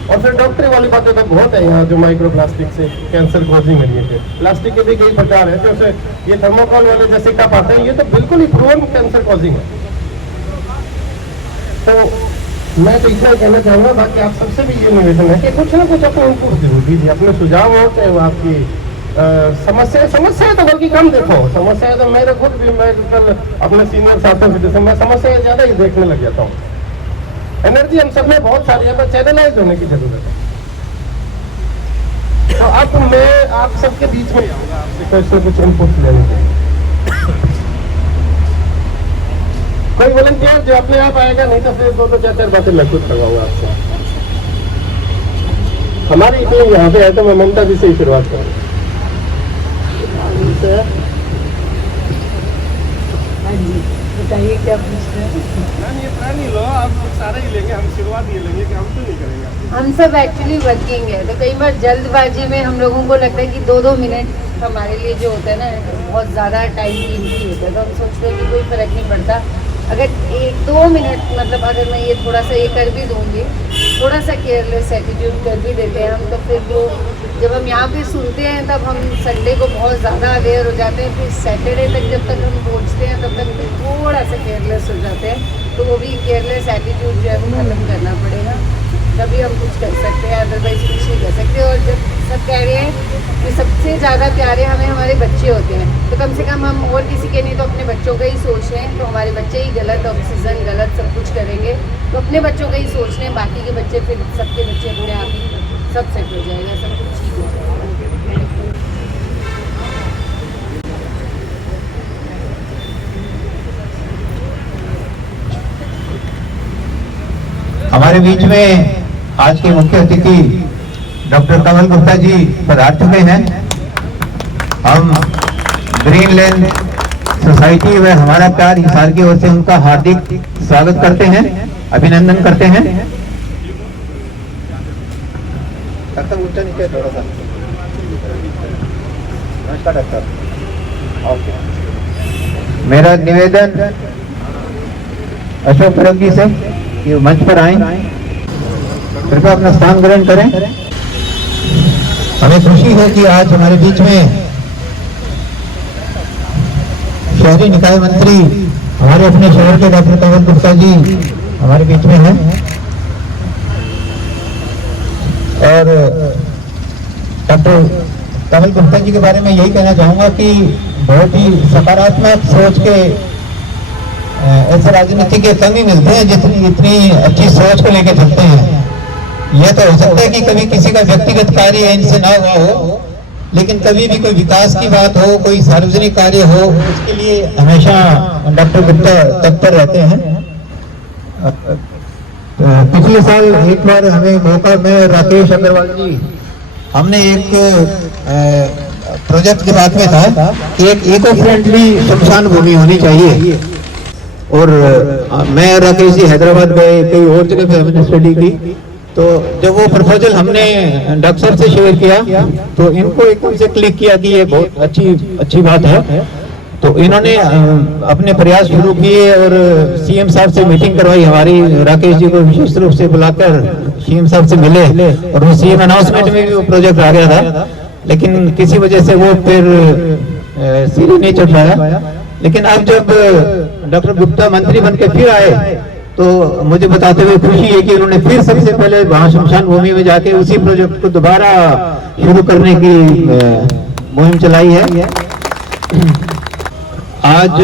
और फिर डॉक्टरी वाली बातें तो बहुत है यहाँ, जो माइक्रो प्लास्टिक से कैंसर कॉजिंग है। प्लास्टिक के भी कई प्रकार है, जैसे ये थर्मोकॉल वाले जैसे कप आते हैं, ये तो बिल्कुल ही प्रोवन कैंसर कॉजिंग है। तो मैं तो इतना कहना चाहूंगा, बाकी आप सबसे भी ये निवेदन है कि कुछ ना कुछ अपने इनपुट जरूर दीजिए, अपने सुझाव हो, चाहे वो आपकी समस्या तो बल्कि कम देखो। समस्या तो मेरे खुद भी, मैं कल अपने सीनियर साथियों से जैसे मैं समस्या ज्यादा ही देखने लग जाता हूँ। एनर्जी हम सब में बहुत सारी है, बस चैनलाइज होने की जरूरत है। तो अब मैं आप सबके बीच में आऊंगा आपसे कुछ इनपुट लेने के लिए। कोई वॉलंटियर जो अपने आप आएगा, नहीं तो फिर दो चार बातें मैं खुद करवाऊंगा आपसे। हमारी टीम यहाँ पे है तो मैं ममता जी से ही शुरुआत करूँगा। बताइए क्या पूछ रहे हैं? ये प्लान ही लो, आप सारे ही लेंगे, हम शुरुआत ये लेंगे कि हम तो नहीं करेंगे। हम सब एक्चुअली वर्किंग है, तो कई बार जल्दबाजी में हम लोगों को लगता है कि 2-2 मिनट हमारे लिए जो होता है ना, बहुत ज़्यादा टाइम कीमती होता है, तो हम सोचते हैं कि कोई फ़र्क नहीं पड़ता अगर 1-2 मिनट, मतलब अगर मैं ये थोड़ा सा ये कर भी दूँगी, थोड़ा सा केयरलेस एटीट्यूड कर भी देते हैं हम, तो फिर वो जब हम यहाँ पे सुनते हैं तब हम संडे को बहुत ज़्यादा अवेयर हो जाते हैं, फिर सैटरडे तक जब तक हम पहुँचते हैं तब तक थोड़ा सा केयरलेस हो जाते हैं। तो वो भी केयरलेस एटीट्यूड जो है वो खत्म करना पड़ेगा, तभी हम कुछ कर सकते हैं, अदरवाइज कुछ नहीं कर सकते। और जब सब कह रहे हैं कि सबसे ज़्यादा प्यारे हमें हमारे बच्चे होते हैं, तो कम से कम हम और किसी के नहीं तो अपने बच्चों का ही सोच रहे हैं। तो हमारे बच्चे ही गलत ऑक्सीजन, गलत सब कुछ करेंगे, तो अपने बच्चों का ही सोच रहे हैं, बाकी के बच्चे फिर सबके बच्चे अपने आप ही सब सेट हो जाएगा, सब कुछ ठीक हो जाएगा। हमारे बीच में आज के मुख्य अतिथि डॉक्टर कमल गुप्ता जी पधार चुके हैं। हम ग्रीन लैंड सोसाइटी व हमारा प्यार हिसार की ओर से उनका हार्दिक स्वागत करते हैं, अभिनंदन करते हैं। ऊंचा नीचे थोड़ा सा। नमस्कार डॉक्टर। ओके, मेरा निवेदन अशोक परब जी से कि मंच पर आए, कृपया अपना स्थान ग्रहण करें। हमें खुशी है कि आज हमारे बीच में शहरी निकाय मंत्री हमारे अपने शहर के डॉक्टर कमल गुप्ता जी हमारे बीच में हैं। और डॉक्टर कमल गुप्ता जी के बारे में यही कहना चाहूँगा कि बहुत ही सकारात्मक सोच के ऐसे राजनीति के कम ही मिलते हैं जितनी इतनी अच्छी सोच को लेकर चलते हैं। यह तो हो सकता है कि कभी किसी का व्यक्तिगत कार्य इनसे ना हुआ हो, लेकिन कभी भी कोई विकास की बात हो, कोई सार्वजनिक कार्य हो, उसके लिए हमेशा डॉक्टर गुप्ता तत्पर रहते हैं। पिछले साल एक बार हमें मौका में राकेश अग्रवाल जी हमने एक प्रोजेक्ट के बात में था कि एक इको फ्रेंडली शमशान भूमि होनी चाहिए, और मैं राकेश जी हैदराबाद गए, कई और जगह पे हमने स्टडी की। तो जब वो प्रपोजल हमने डॉक्टर साहब से शेयर किया तो इनको एकदम से क्लिक किया कि ये बहुत अच्छी बात है। तो इन्होंने अपने प्रयास शुरू किए और सीएम साहब से मीटिंग करवाई हमारी। राकेश जी को विशेष रूप से बुलाकर सीएम साहब से मिले और वो सीएम अनाउंसमेंट में भी वो प्रोजेक्ट आ गया था, लेकिन किसी वजह से वो फिर सीढ़ी नहीं चढ़ पाया। लेकिन अब जब डॉक्टर गुप्ता मंत्री बनकर फिर आए तो मुझे बताते हुए खुशी है कि उन्होंने फिर सबसे पहले वहां शमशान भूमि में जाके उसी प्रोजेक्ट को दोबारा शुरू करने की मुहिम चलाई है। आज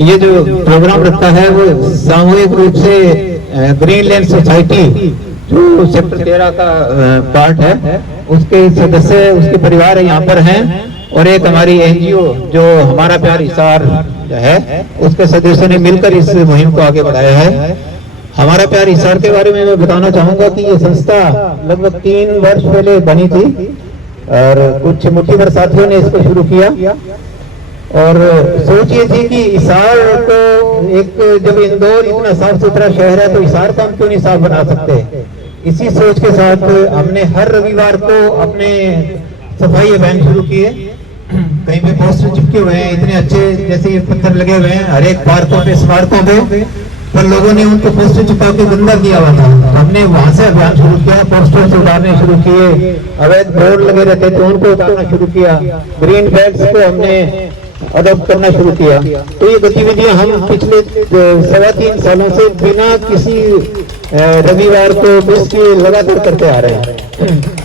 ये जो प्रोग्राम रखा है वो सामूहिक रूप से ग्रीन लैंड सोसाइटी जो सेक्टर 13 का पार्ट है उसके सदस्य, उसके परिवार यहाँ पर हैं, और एक हमारी एनजीओ जो हमारा प्यार हिसार है उसके सदस्यों ने मिलकर इस मुहिम को आगे बढ़ाया है। हमारा प्यार हिसार के बारे में मैं बताना चाहूंगा कि ये संस्था लगभग 3 वर्ष पहले बनी थी और कुछ मुट्ठी भर साथियों ने इसको शुरू किया, और सोच ये थी कि हिसार को एक, जब इंदौर इतना साफ सुथरा शहर है तो हिसार को हम क्यों नहीं साफ बना सकते। इसी सोच के साथ हमने हर रविवार को अपने सफाई अभियान शुरू किए। कहीं पे पोस्टर चिपके हुए हैं इतने अच्छे, जैसे ये पत्थर लगे हुए हैं हर एक पार्कों पे, स्मारकों पे, पर लोगों ने उनको पोस्टर चिपका के गंदा किया हुआ था। तो हमने वहां से अभियान शुरू किया, पोस्टर से उतारने शुरू किए, अवैध बोर्ड लगे रहते थे उनको उतारना शुरू किया, ग्रीन बैग्स को हमने अडॉप्ट करना शुरू किया। तो ये गतिविधियां हम पिछले 3.25 सालों से बिना किसी रविवार को मिस किए लगातार करते आ रहे हैं।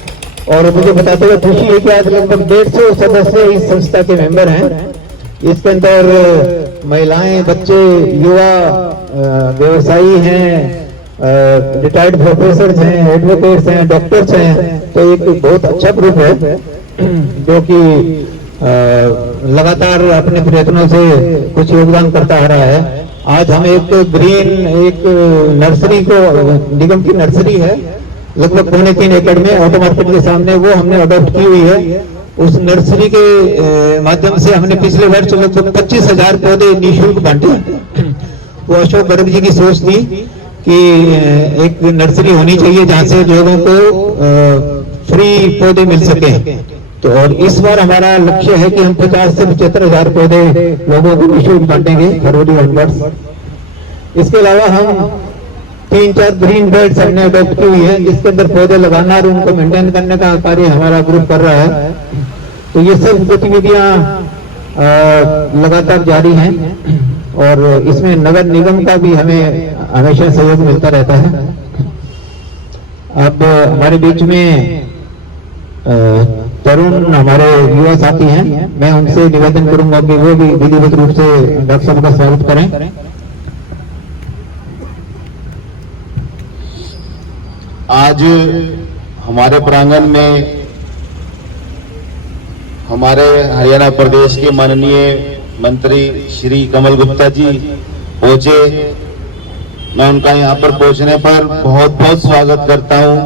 और मुझे बताते हुए खुशी है कि आज लगभग 150 सदस्य इस संस्था के मेंबर हैं। इसके अंदर महिलाएं, बच्चे, युवा, व्यवसायी हैं, रिटायर्ड प्रोफेसर हैं, एडवोकेट्स हैं, डॉक्टर्स हैं। तो एक बहुत अच्छा ग्रुप है जो कि लगातार अपने प्रयत्नों से कुछ योगदान करता आ रहा है। आज हम एक नर्सरी को, निगम की नर्सरी है लगभग 3.25 एकड़ में ऑटो मार्केट के सामने, वो हमने अडॉप्ट की हुई है। उस नर्सरी के माध्यम से हमने पिछले वर्ष लगभग 25,000 पौधे निःशुल्क बांटे। वो अशोक गर्ग जी की सोच थी कि एक नर्सरी होनी चाहिए जहाँ से लोगों को फ्री पौधे मिल सके। तो और इस बार हमारा लक्ष्य है कि हम 50 से 75,000 पौधे लोगों को निःशुल्क बांटेंगे फरवरी ऑनवर्ड्स। इसके अलावा हम 3-4 ग्रीन बेल्ट्स हमने अडॉप्ट की हुई है जिसके अंदर पौधे लगाना और उनको मेंटेन करने का कार्य हमारा ग्रुप कर रहा है। तो ये सब गतिविधियां लगातार जारी हैं और इसमें नगर निगम का भी हमें हमेशा सहयोग मिलता रहता है। अब हमारे बीच में तरुण हमारे युवा साथी हैं, मैं उनसे निवेदन करूंगा कि वो भी विधिवत रूप से डॉक्टर साहब का स्वागत करें। आज हमारे प्रांगण में हमारे हरियाणा प्रदेश के माननीय मंत्री श्री कमल गुप्ता जी पहुंचे। मैं उनका यहाँ पर पहुंचने पर बहुत बहुत स्वागत करता हूं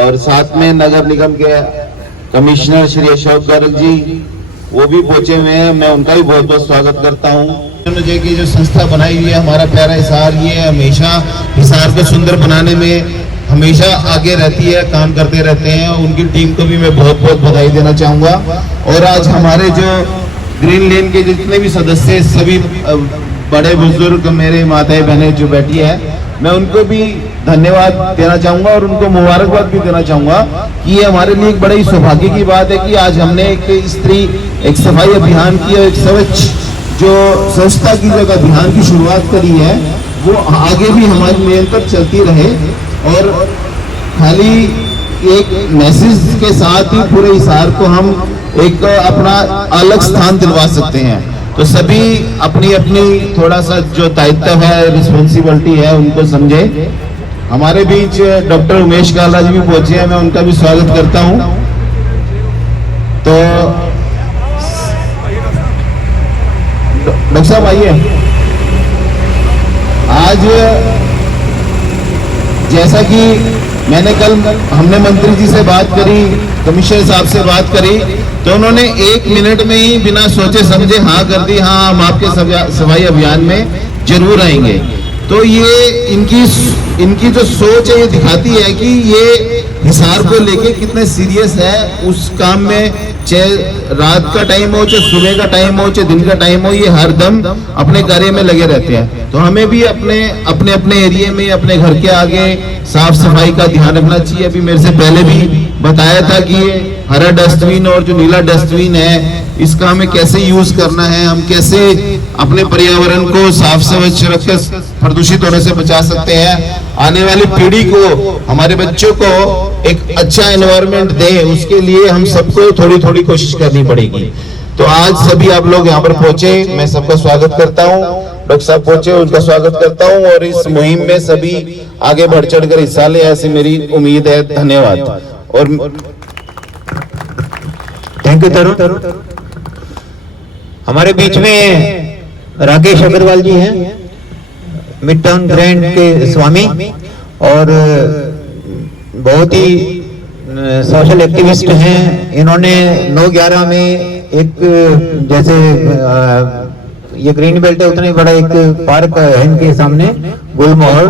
और साथ में नगर निगम के कमिश्नर श्री अशोक गर्ग जी वो भी पहुंचे हुए हैं, मैं उनका भी बहुत बहुत स्वागत करता हूं। जी की जो संस्था बनाई हुई है हमारा प्यारा हिसार, ये हमेशा हिसार को सुंदर बनाने में हमेशा आगे रहती है, काम करते रहते हैं। उनकी टीम को भी मैं बहुत बहुत बधाई देना चाहूँगा। और आज हमारे जो ग्रीन लेन के जितने भी सदस्य, सभी बड़े बुजुर्ग, मेरे माताएं बहनें जो बैठी है, मैं उनको भी धन्यवाद देना चाहूँगा और उनको मुबारकबाद भी देना चाहूँगा कि ये हमारे लिए एक बड़ा ही सौभाग्य की बात है कि आज हमने एक सफाई अभियान की और एक स्वच्छ जो संस्था की जो अभियान की शुरुआत करी है वो आगे भी हमारी निरंतर चलती रहे। और खाली एक मैसेज के साथ ही पूरे हिसार को हम एक अपना अलग स्थान दिलवा सकते हैं। तो सभी अपनी अपनी थोड़ा सा जो दायित्व है, रिस्पॉन्सिबिलिटी है, उनको समझे। हमारे बीच डॉक्टर उमेश काला जी भी पहुंचे हैं, मैं उनका भी स्वागत करता हूं। तो डॉक्टर साहब आइए। आज जैसा कि मैंने कल हमने मंत्री जी से बात करी, कमिश्नर साहब से बात करी, तो उन्होंने 1 मिनट में ही बिना सोचे समझे हाँ कर दी, हाँ हम आपके सफाई अभियान में जरूर आएंगे। तो ये इनकी जो सोच है ये दिखाती है कि ये हिसार को लेके कितने सीरियस है उस काम में। चाहे रात का टाइम हो, चाहे सुबह का टाइम हो, चाहे दिन का टाइम हो, ये हर दम अपने कार्य में लगे रहते हैं। तो हमें भी अपने एरिया में, अपने घर के आगे साफ सफाई का ध्यान रखना चाहिए। अभी मेरे से पहले भी बताया था कि ये हरा डस्टबिन और जो नीला डस्टबिन है, इसका हमें कैसे यूज करना है, हम कैसे अपने पर्यावरण को साफ स्वच्छ रखकर प्रदूषित होने से बचा सकते हैं। आने वाली पीढ़ी को, हमारे बच्चों को एक अच्छा एनवायरनमेंट दे, उसके लिए हम सबको थोड़ी थोड़ी कोशिश करनी पड़ेगी। तो आज सभी आप लोग यहाँ पर पहुंचे, मैं सबका स्वागत करता हूँ। डॉक्टर साहब पहुंचे, उनका स्वागत करता हूँ। और इस मुहिम में सभी आगे बढ़ चढ़ कर हिस्सा ले, ऐसी मेरी उम्मीद है। धन्यवाद। और थैंक यू तरुण। हमारे बीच में राकेश अग्रवाल जी हैं, मिड टाउन ग्रैंड के स्वामी और बहुत ही सोशल एक्टिविस्ट हैं। इन्होंने 9/11 में एक जैसे ये ग्रीन बेल्ट है, उतना ही बड़ा एक पार्क है इनके सामने, गुलमोहर,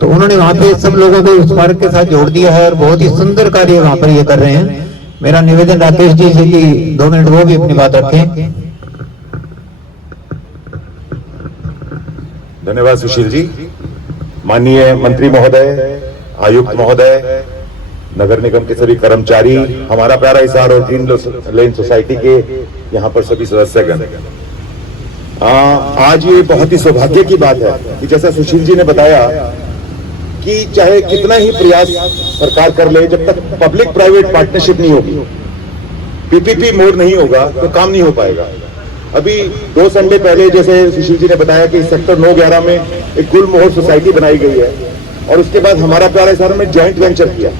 तो उन्होंने वहां पे सब लोगों को उस पार्क के साथ जोड़ दिया है और बहुत ही सुंदर कार्य वहां पर ये कर रहे हैं। मेरा निवेदन राकेश जी से कि 2 मिनट वो भी अपनी बात रखें। धन्यवाद सुशील जी। माननीय मंत्री महोदय, आयुक्त महोदय, नगर निगम के सभी कर्मचारी, हमारा प्यारा हिसार और ग्रीन लेन सोसाइटी के यहाँ पर सभी सदस्यगण, आज ये बहुत ही सौभाग्य की बात है कि जैसा सुशील जी ने बताया कि चाहे कितना ही प्रयास सरकार कर ले, जब तक पब्लिक प्राइवेट पार्टनरशिप नहीं होगी, पीपीपी मोड नहीं होगा, तो काम नहीं हो पाएगा। अभी 2 संडे पहले जैसे सुशील जी ने बताया कि सेक्टर 9/11 में एक गुलमोहर सोसाइटी बनाई गई है और उसके बाद हमारा प्यारा हिसार में जॉइंट वेंचर किया,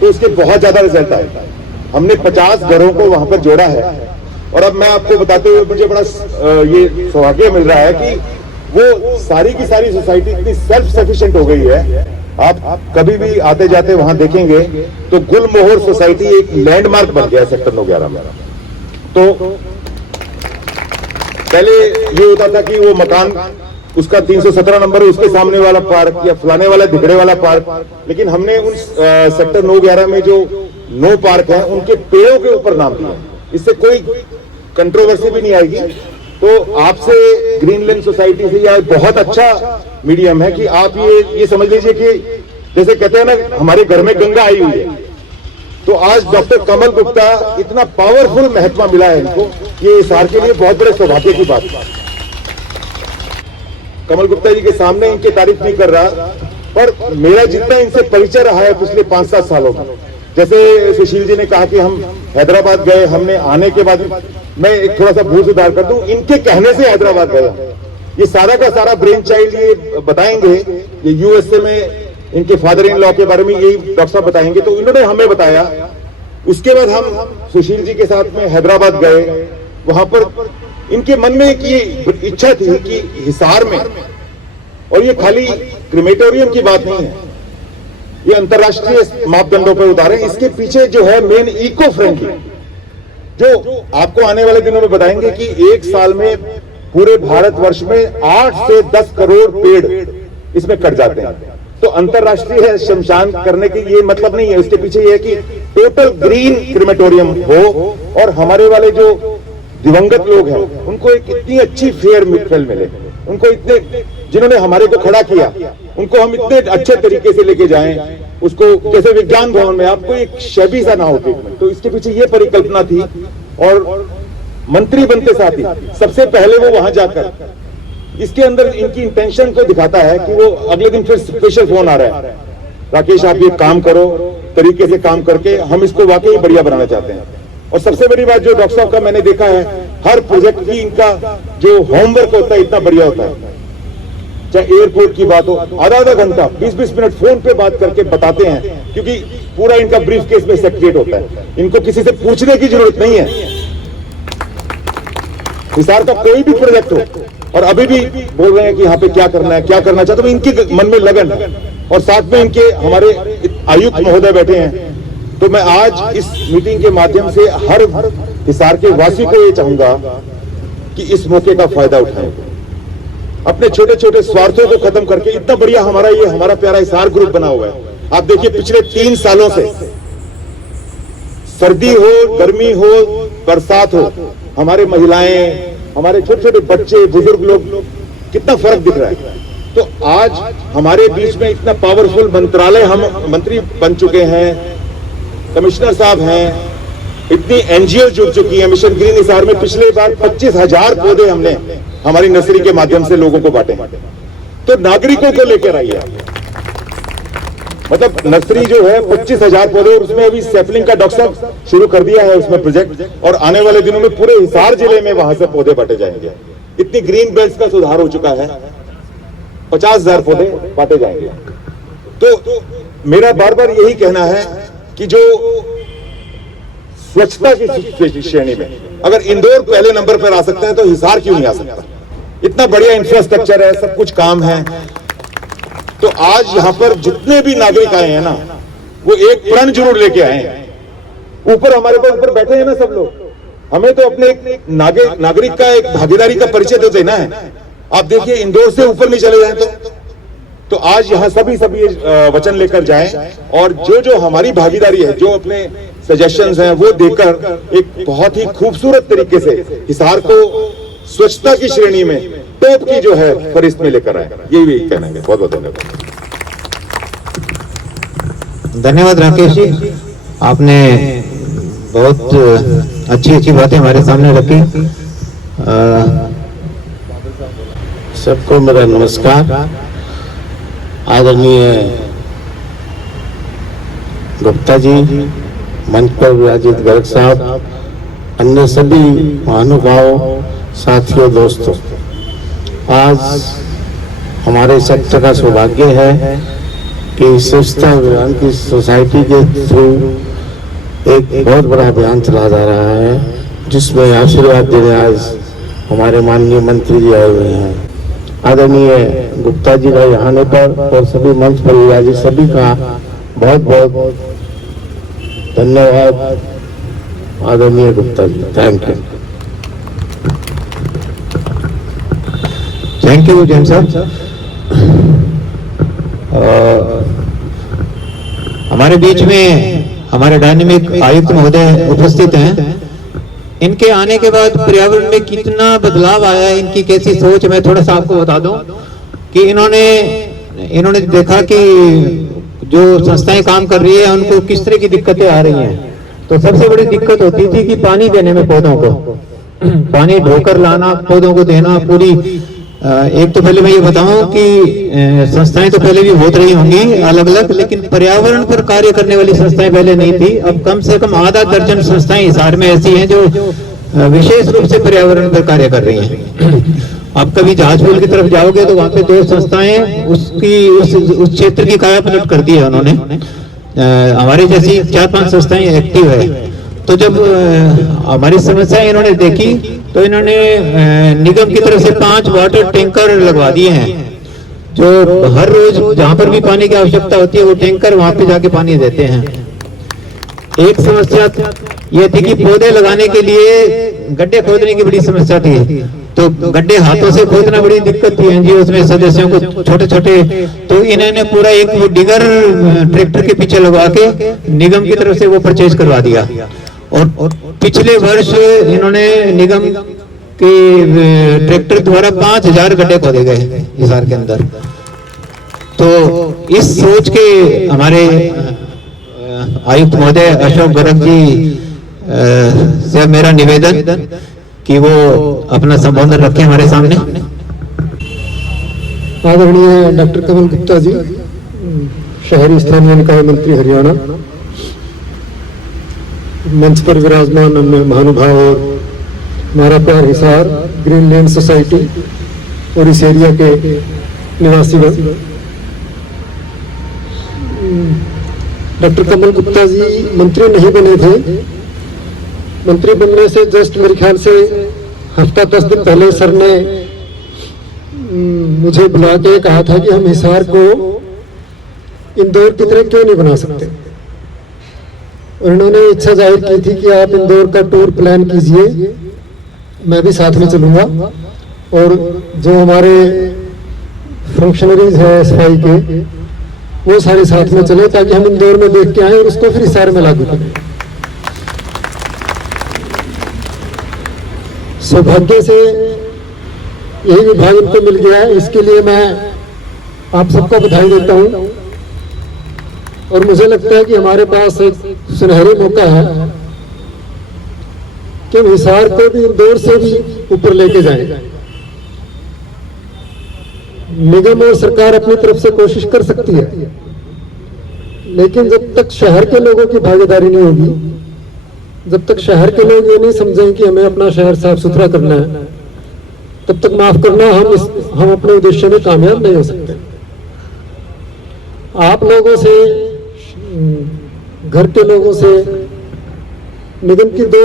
तो उसके बहुत ज्यादा रिजल्ट आए। हमने 50 घरों को वहां पर जोड़ा है। और अब मैं आपको बताते हुए मुझे बड़ा ये सौभाग्य मिल रहा है कि वो सारी की सारी सोसाइटी इतनी सेल्फ सफिशिएंट हो गई है। आप कभी भी आते जाते वहां देखेंगे तो गुलमोहर सोसाइटी एक लैंडमार्क बन गया है सेक्टर 9/11 में। तो पहले ये होता था कि वो मकान उसका 317 नंबर है, उसके सामने वाला पार्क या फलाने वाला दिगड़े वाला पार्क, लेकिन हमने उन सेक्टर 9/11 में जो 9 पार्क हैं उनके पेड़ों के ऊपर नाम दिया। इससे कोई कंट्रोवर्सी भी नहीं आएगी। तो आपसे ग्रीन लेन सोसाइटी से यह बहुत अच्छा मीडियम है कि आप ये समझ लीजिए कि जैसे कहते हैं ना, हमारे घर में गंगा आई हुई है, तो आज डॉक्टर कमल गुप्ता इतना पावरफुल महत्व मिला है इनको, ये हिसार के लिए बहुत बड़े सौभाग्य की बात है। कमल गुप्ता जी के सामने इनकी तारीफ नहीं कर रहा, पर मेरा जितना इनसे परिचय रहा है पिछले 5-7 सालों में, जैसे सुशील जी ने कहा कि हम हैदराबाद गए, हमने आने के बाद, मैं एक थोड़ा सा भूल सुधार कर दूं, इनके कहने से हैदराबाद गया। ये सारा का सारा ब्रेन चाइल्ड ये बताएंगे, ये यूएसए में इनके फादर इन लॉ के बारे में यही डॉक्टर साहब बताएंगे, तो इन्होंने हमें बताया। उसके बाद हम सुशील जी के साथ में हैदराबाद गए, वहां पर इनके मन में एक ये इच्छा थी कि हिसार में, और ये खाली क्रिमेटोरियम की बात नहीं है, ये अंतरराष्ट्रीय मापदंडों पर उतारे, इसके पीछे जो है मेन इको फ्रेंडली, जो आपको आने वाले दिनों में बताएंगे कि 1 साल में पूरे भारतवर्ष में 8 से 10 करोड़ पेड़ इसमें कट जाते हैं। तो अंतरराष्ट्रीय शमशान करने की ये मतलब नहीं है, उसके पीछे ये है कि टोटल ग्रीन क्रिमेटोरियम हो, और हमारे वाले जो दिवंगत लोग हैं उनको एक इतनी अच्छी फेयर मिल मिले, उनको इतने, जिन्होंने हमारे को खड़ा किया, उनको हम इतने अच्छे तरीके से लेके जाएं, उसको जैसे विज्ञान भवन में आपको एक शबी सा ना हो। तो इसके पीछे ये परिकल्पना थी, और मंत्री बनते साथ ही सबसे पहले वो वहां जाकर, इसके अंदर इनकी इंटेंशन को दिखाता है कि वो अगले दिन फिर स्पेशल फोन आ रहा है, राकेश आप ये काम करो, तरीके से काम करके हम इसको वाकई बढ़िया बनाना चाहते हैं। और सबसे बड़ी बात जो डॉक्टर साहब का मैंने देखा है, हर प्रोजेक्ट की इनका जो होमवर्क होता है इतना बढ़िया होता है। चाहे एयरपोर्ट की बात हो, आधा घंटा 20-20 मिनट फोन पे बात करके बताते हैं, क्योंकि पूरा इनका ब्रीफ केस में सेक्रेट होता है, इनको किसी से पूछने की जरूरत नहीं है। हिसार का कोई भी प्रोजेक्ट हो, और अभी भी बोल रहे हैं कि यहाँ पे क्या करना है, क्या करना चाहते हैं, इनके मन में लगन है। और साथ में इनके हमारे आयुक्त महोदय बैठे हैं। तो मैं आज इस मीटिंग के माध्यम से हर हिसार के वासी को ये चाहूंगा कि इस मौके का फायदा उठाएं, अपने छोटे छोटे स्वार्थों को खत्म करके इतना बढ़िया हमारा प्यारा हिसार ग्रुप बना हुआ है। आप देखिए पिछले 3 सालों से सर्दी हो, गर्मी हो, बरसात हो, हमारे महिलाएं, हमारे छोटे छोटे बच्चे, बुजुर्ग लोग, कितना फर्क दिख रहा है। तो आज हमारे बीच में इतना पावरफुल मंत्रालय, हम मंत्री बन चुके हैं, कमिश्नर साहब हैं, इतनी एनजीओ जुड़ चुकी है। मिशन ग्रीन हिसार में पिछले बार 25,000 पौधे हमने हमारी नर्सरी के माध्यम से लोगों को बांटे। तो नागरिकों को लेकर आइए, मतलब नर्सरी जो है 25,000 पौधे, और उसमें अभी सैपलिंग का डॉक्टर साहब शुरू कर दिया है उसमें प्रोजेक्ट, और आने वाले दिनों में पूरे हिसार जिले में वहां से पौधे बांटे जाएंगे। इतनी ग्रीन बेल्ट का सुधार हो चुका है, 50,000 पौधे बांटे जाएंगे। तो मेरा बार बार यही कहना है कि जो स्वच्छता की श्रेणी में अगर इंदौर पहले नंबर पर आ सकता है तो हिसार क्यों नहीं आ सकता? इतना बढ़िया इंफ्रास्ट्रक्चर है, सब कुछ काम है। तो आज यहां पर जितने भी नागरिक आए हैं ना, वो एक प्रण जरूर लेके आए हैं। ऊपर हमारे पास ऊपर बैठे हैं ना सब लोग, हमें तो अपने एक नागरिक का एक भागीदारी का परिचय तो देना है। आप देखिए इंदौर से ऊपर नहीं चले जाए तो आज यहाँ सभी वचन लेकर जाएं, और जो हमारी भागीदारी है, जो अपने सजेशंस हैं, वो देकर एक बहुत ही खूबसूरत तरीके से हिसार को स्वच्छता की श्रेणी में टॉप की जो है फरिश्त में लेकर आए। यही कहना है। बहुत बहुत धन्यवाद। धन्यवाद राकेश जी, आपने बहुत अच्छी बातें हमारे सामने रखी। सबको मेरा नमस्कार। आदरणीय गुप्ता जी, मंच पर विराजित गर्ग साहब, अन्य सभी महानुभावों, साथियों, दोस्तों, आज हमारे सेक्टर का सौभाग्य है कि स्वच्छता अभियान की सोसाइटी के थ्रू एक बहुत बड़ा अभियान चला जा रहा है, जिसमें आशीर्वाद देने आज हमारे माननीय मंत्री जी आए हुए हैं। आदरणीय गुप्ता जी का यहाँ आने पर और सभी मंच पर विराजित सभी का बहुत बहुत धन्यवाद। आदरणीय गुप्ता जी, थैंक यू जैन साहब। हमारे बीच में हमारे डायनेमिक आयुक्त महोदय उपस्थित हैं। इनके आने के बाद पर्यावरण में कितना बदलाव आया है, इनकी कैसी सोच, मैं थोड़ा सा आपको बता दूं कि इन्होंने देखा कि जो संस्थाएं काम कर रही है उनको किस तरह की दिक्कतें आ रही हैं। तो सबसे बड़ी दिक्कत होती थी कि पानी देने में पौधों को, पानी ढोकर लाना, पौधों को देना पूरी। एक तो पहले मैं ये बताऊं कि संस्थाएं तो पहले भी होत रही होंगी अलग अलग, लेकिन पर्यावरण पर कार्य करने वाली संस्थाएं पहले नहीं थी। अब कम से कम आधा दर्जन संस्थाएं हिसार में ऐसी हैं जो विशेष रूप से पर्यावरण पर कार्य कर रही हैं। आप कभी जहाजपुर की तरफ जाओगे तो वहां पे 2 संस्थाएं उस क्षेत्र की काया पलट कर दी है उन्होंने। हमारी जैसी 4-5 संस्थाएं एक्टिव है। तो जब हमारी समस्या इन्होंने देखी तो इन्होंने निगम की तरफ से 5 वाटर टैंकर लगवा दिए हैं, जो हर रोज जहां पर भी पानी की आवश्यकता होती है वो टैंकर वहां पे जाके पानी देते हैं। एक समस्या ये थी कि पौधे लगाने के लिए गड्ढे खोदने की बड़ी समस्या थी, तो गड्ढे हाथों से खोदना बड़ी दिक्कत थी एनजीओ में सदस्यों को छोटे छोटे। तो इन्होंने पूरा एक डिगर ट्रैक्टर के पीछे लगवा के निगम की तरफ से वो परचेज करवा दिया। और पिछले वर्ष इन्होंने निगम के ट्रैक्टर द्वारा 5,000 गड्ढे खोदे गए हिसार के अंदर। तो इस सोच के हमारे आयुक्त महोदय अशोक गर्ग जी से मेरा निवेदन कि वो अपना संबोधन रखें हमारे सामने। आदरणीय डॉक्टर कमल गुप्ता जी, शहरी स्थानीय निकाय मंत्री हरियाणा, मंच पर विराजमान अन्य महानुभाव और हमारा प्यार हिसार ग्रीनलैंड सोसाइटी और इस एरिया के निवासी डॉक्टर कमल गुप्ता जी मंत्री नहीं बने थे। मंत्री बनने से जस्ट मेरे ख्याल से हफ्ता 10 दिन पहले सर ने मुझे बुला के कहा था कि हम हिसार को इंदौर की तरह क्यों नहीं बना सकते, और इन्होंने इच्छा जाहिर की थी कि आप इंदौर का टूर प्लान कीजिए, मैं भी साथ में चलूंगा, और जो हमारे फंक्शनरीज हैं सफाई के वो सारे साथ में चले ताकि हम इंदौर में देख के आए और उसको फिर हिसार में लागू करें। सौभाग्य से यही विभाग इनको मिल गया है, इसके लिए मैं आप सबको बधाई देता हूं। और मुझे लगता है कि हमारे पास एक सुनहरी मौका है कि हम हिसार को भी इंदौर से भी ऊपर लेके जाएं। निगम और सरकार अपनी तरफ से कोशिश कर सकती है, लेकिन जब तक शहर के लोगों की भागीदारी नहीं होगी, जब तक शहर के लोग ये नहीं समझेंगे कि हमें अपना शहर साफ सुथरा करना है, तब तक माफ करना हम अपने उद्देश्य में कामयाब नहीं हो सकते। आप लोगों से, घर के लोगों से निगम की 2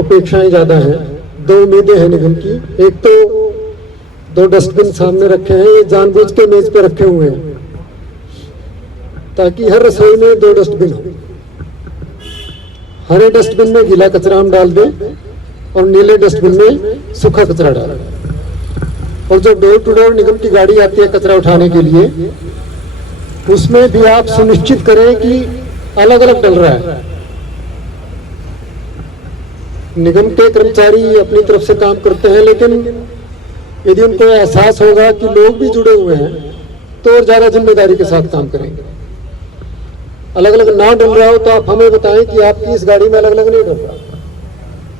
अपेक्षाएं ज्यादा हैं, 2 उम्मीदें हैं निगम की। एक तो 2 डस्टबिन सामने रखे हैं, ये जानबूझ के मेज पे रखे हुए हैं ताकि हर रसोई में 2 डस्टबिन हो। हरे डस्टबिन में गीला कचरा हम डाल दें और नीले डस्टबिन में सूखा कचरा डालें। और जो डोर टू डोर निगम की गाड़ी आती है कचरा उठाने के लिए, उसमें भी आप सुनिश्चित करें कि अलग अलग डल रहा है। निगम के कर्मचारी अपनी तरफ से काम करते हैं, लेकिन यदि उनको एहसास होगा कि लोग भी जुड़े हुए हैं तो और ज्यादा जिम्मेदारी के साथ काम करेंगे। अलग अलग ना डल रहा हो तो आप हमें बताएं कि आपकी इस गाड़ी में अलग अलग नहीं डल रहा,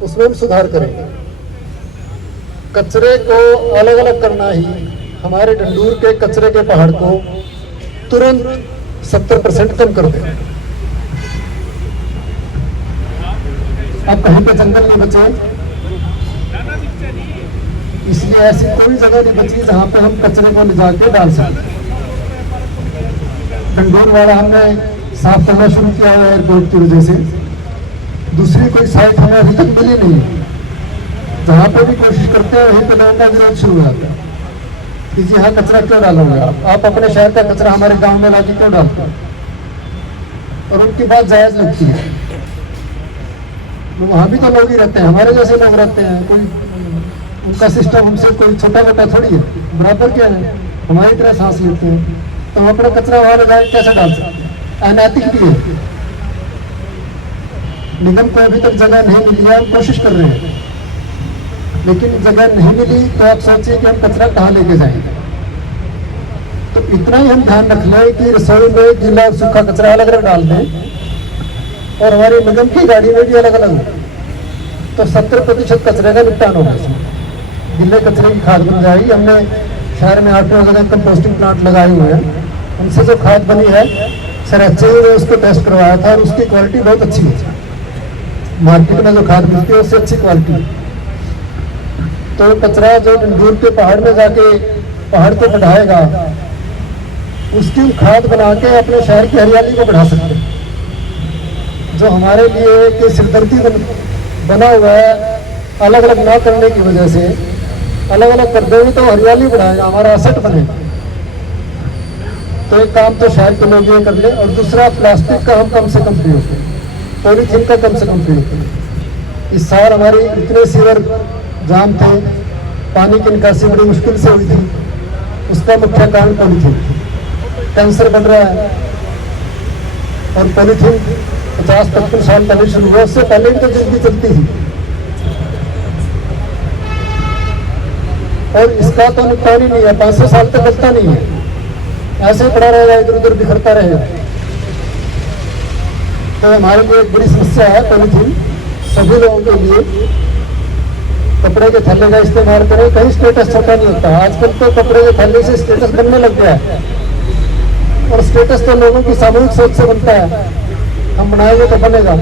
उसमें हम सुधार करेंगे। कचरे को अलग अलग करना ही हमारे डंडूर के कचरे के पहाड़ को तुरंत 70% कम कर देगा। अब कहीं पे जंगल नहीं बचे, इसलिए ऐसी कोई जगह नहीं बची जहां पे हम कचरे को ले जाके डाल सकते। डंडोर वाला हमने साफ करना शुरू किया है एयरपोर्ट की वजह से। दूसरी कोई साइट हमें अभी तक मिली नहीं, जहां पे भी कोशिश करते हैं वहीं पे लोगों का विरोध शुरू हो जाता है कि जी हाँ कचरा क्यों डालोगे आप अपने शहर का कचरा हमारे गांव में लाके क्यों डालते हैं। और उनकी बात जायज लगती है, वहां भी तो लोग ही रहते हैं, हमारे जैसे लोग रहते हैं, कोई उनका सिस्टम हमसे कोई छोटा मोटा थोड़ी है, बराबर क्या है, हमारी तरह सांस लेते हैं। तो हम अपना कचरा वहां लगाए कैसे डाल सकते हैं, अनैतिक भी है। निगम को अभी तक जगह नहीं मिली है, हम कोशिश कर रहे हैं, लेकिन जगह नहीं मिली तो आप सोचिए कि हम कचरा कहाँ लेके जाएंगे। तो इतना ही हम ध्यान रख लें कि रसोई में गीला और सूखा कचरा अलग अलग डाल दें और हमारी निगम की गाड़ी में भी अलग अलग हो, तो 70% कचरे का निपटान होगा। इसमें गीले कचरे की खाद बन जाएगी। हमने शहर में 8 जगह कंपोस्टिंग प्लांट लगाए हुए हैं, उनसे जो खाद बनी है सर अच्छे ने उसको टेस्ट करवाया था और उसकी क्वालिटी बहुत अच्छी है। मार्केट में जो खाद मिलती है उससे अच्छी क्वालिटी है। तो कचरा जो डंडूर के पहाड़ में जाके पहाड़ को बढ़ाएगा, उसकी खाद बना के अपने शहर की हरियाली को बढ़ा सकते हैं। जो हमारे लिए एक सिरदर्दी बना हुआ है, अलग अलग ना करने की वजह से अलग अलग कर देंगे तो हरियाली बढ़ाएगा, हमारा असेट बनेगा। तो एक काम तो शहर के लोग ये कर ले, और दूसरा प्लास्टिक का हम कम से कम प्रयोग करें, पॉलीथीन का कम से कम प्रयोग करें। इस साल हमारी इतने सीवर जाम थे, पानी की निकासी बड़ी मुश्किल से हुई थी, उसका मुख्य कारण पॉलीथीन। कैंसर बढ़ रहा है और पॉलीथीन 50-55 साल पहले शुरू हुआ, उससे पहले भी तो जिंदगी चलती थी। और इसका तो निपटान ही नहीं है, 500 साल तक बचता नहीं है, ऐसे पड़ा रहेगा, इधर उधर बिखरता रहेगा। तो हमारे लिए एक बड़ी समस्या है पॉलीथीन। सभी लोगों के लिए कपड़े के थैले का इस्तेमाल करें, कहीं स्टेटस छोटा नहीं होता। आजकल तो कपड़े के थैले से स्टेटस बनने लग गया है, और स्टेटस तो लोगों की सामूहिक सोच से बनता है, हम बनाएंगे तो बनेगा।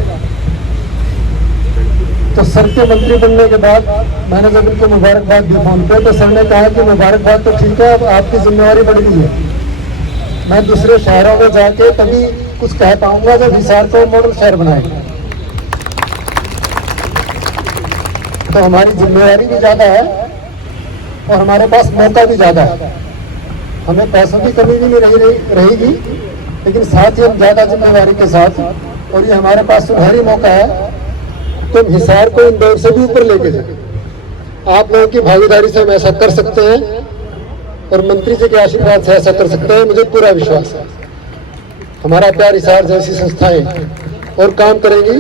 तो सर के मंत्री बनने के बाद मैंने जब उनको मुबारकबाद दी फोन पे, तो सर ने कहा कि मुबारकबाद तो ठीक है, अब आपकी जिम्मेवारी बढ़ गई है। मैं दूसरे शहरों में जाके तभी कुछ कह पाऊंगा जब हिसार को मॉडल शहर बनाएगा। तो हमारी जिम्मेवारी भी ज्यादा है और हमारे पास मौका भी ज्यादा है। हमें पैसों की कमी भी नहीं रहेगी, लेकिन साथ ही हम ज्यादा जिम्मेवारी के साथ, और ये हमारे पास सुनहरी मौका है, तो हम हिसार को इंदौर से भी ऊपर लेके जाए। आप लोगों की भागीदारी से हम ऐसा कर सकते हैं और मंत्री जी के आशीर्वाद से ऐसा कर सकते हैं, मुझे पूरा विश्वास है। हमारा प्यार हिसार जैसी संस्थाएं और काम करेंगी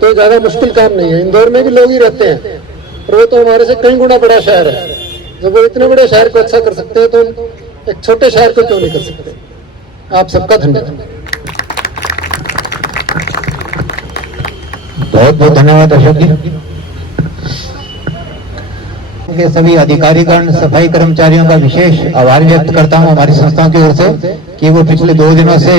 तो ज्यादा मुश्किल काम नहीं है। इंदौर में भी लोग ही रहते हैं और वो तो हमारे से कई गुना बड़ा शहर है। जब वो इतने बड़े शहर को अच्छा कर सकते हैं तो हम एक छोटे शहर को क्यों नहीं कर सकते। आप सबका धन्यवाद। बहुत बहुत धन्यवाद अशोक जी के सभी अधिकारीगण, सफाई कर्मचारियों का विशेष आभार व्यक्त करता हूं हमारी संस्थाओं की ओर से कि वो पिछले 2 दिनों से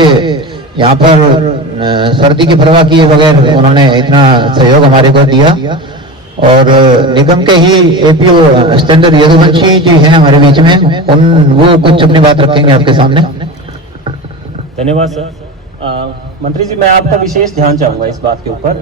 यहाँ पर सर्दी की परवाह किए बगैर उन्होंने इतना सहयोग हमारे को दिया। और निगम के ही एपीओ स्टैंडर्ड यदुवंशी जी हैं हमारे बीच में, वो कुछ अपनी बात रखेंगे आपके सामने। धन्यवाद सर। मंत्री जी, मैं आपका विशेष ध्यान चाहूंगा इस बात के ऊपर।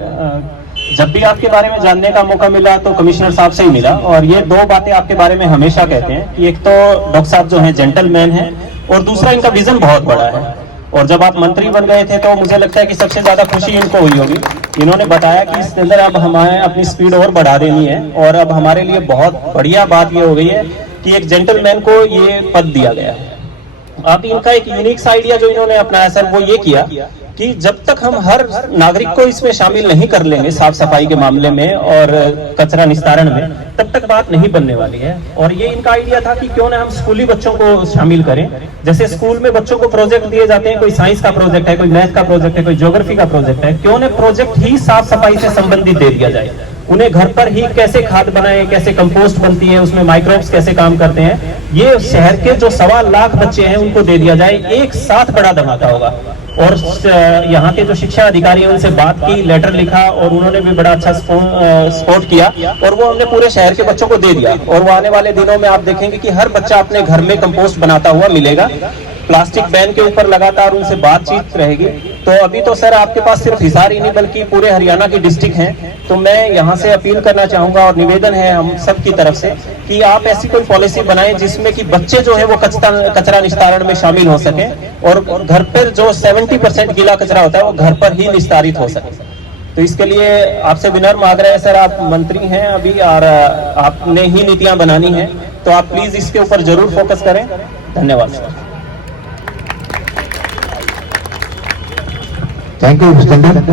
जब भी आपके बारे में जानने का मौका मिला तो कमिश्नर साहब से ही मिला, और ये 2 बातें आपके बारे में हमेशा कहते हैं कि एक तो डॉक्टर साहब जो हैं जेंटलमैन हैं, और दूसरा इनका विजन बहुत बड़ा है। और जब आप मंत्री बन गए थे तो मुझे लगता है कि सबसे ज्यादा खुशी इनको हुई होगी। इन्होंने बताया कि इसके अंदर अब हमें अपनी स्पीड और बढ़ा देनी है, और अब हमारे लिए बहुत बढ़िया बात ये हो गई है कि एक जेंटलमैन को ये पद दिया गया है। अब इनका एक यूनिक सा आइडिया जो इन्होंने अपनाया सर, वो ये किया कि जब तक हम हर नागरिक को इसमें शामिल नहीं कर लेंगे साफ सफाई के मामले में और कचरा निस्तारण में, तब तक बात नहीं बनने वाली है। और ये इनका आइडिया था कि क्यों ना हम स्कूली बच्चों को शामिल करें। जैसे स्कूल में बच्चों को प्रोजेक्ट दिए जाते हैं, कोई साइंस का प्रोजेक्ट है, कोई मैथ का प्रोजेक्ट है, कोई ज्योग्राफी का प्रोजेक्ट है, क्यों ना प्रोजेक्ट ही साफ सफाई से संबंधित दे दिया जाए। उन्हें घर पर ही कैसे खाद बनाए, कैसे कंपोस्ट बनती है, उसमें माइक्रोब्स कैसे काम करते हैं, ये शहर के जो 1.25 लाख बच्चे हैं उनको दे दिया जाए। एक साथ बड़ा धमाका होगा। और यहाँ के जो शिक्षा अधिकारी हैं उनसे बात की, लेटर लिखा, और उन्होंने भी बड़ा अच्छा सपोर्ट किया, और वो हमने पूरे शहर के बच्चों को दे दिया। और वो आने वाले दिनों में आप देखेंगे कि हर बच्चा अपने घर में कंपोस्ट बनाता हुआ मिलेगा। प्लास्टिक बैन के ऊपर लगातार उनसे बातचीत रहेगी। तो अभी तो सर आपके पास सिर्फ हिसार ही नहीं बल्कि पूरे हरियाणा की डिस्ट्रिक्ट हैं। तो मैं यहाँ से अपील करना चाहूंगा और निवेदन है हम सब की तरफ से कि आप ऐसी कोई पॉलिसी बनाएं जिसमें कि बच्चे जो है वो कचरा निस्तारण में शामिल हो सके, और घर पर जो 70% गीला कचरा होता है वो घर पर ही निस्तारित हो सके। तो इसके लिए आपसे विनम्र आग्रह है सर, आप मंत्री हैं अभी और आपने ही नीतियां बनानी है, तो आप प्लीज इसके ऊपर जरूर फोकस करें। धन्यवाद सर। Thank you standard.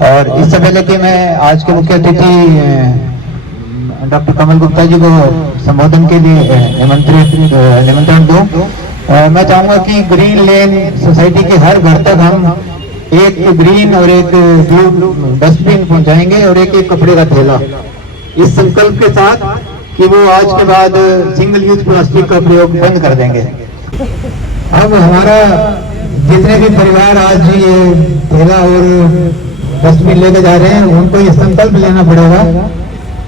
और इससे पहले कि मैं आज के मुख्य अतिथि डॉक्टर कमल गुप्ता जी को संबोधन के लिए निमंत्रण दूं, मैं चाहूंगा कि ग्रीन लेन सोसाइटी के हर घर तक हम एक ग्रीन और एक ब्लू डस्टबिन पहुंचाएंगे और एक कपड़े का थैला, इस संकल्प के साथ कि वो आज के बाद सिंगल यूज प्लास्टिक का प्रयोग बंद कर देंगे। अब हमारा जितने भी परिवार आज ये थैला और डस्टबिन लेके जा रहे हैं उनको ये संकल्प लेना पड़ेगा,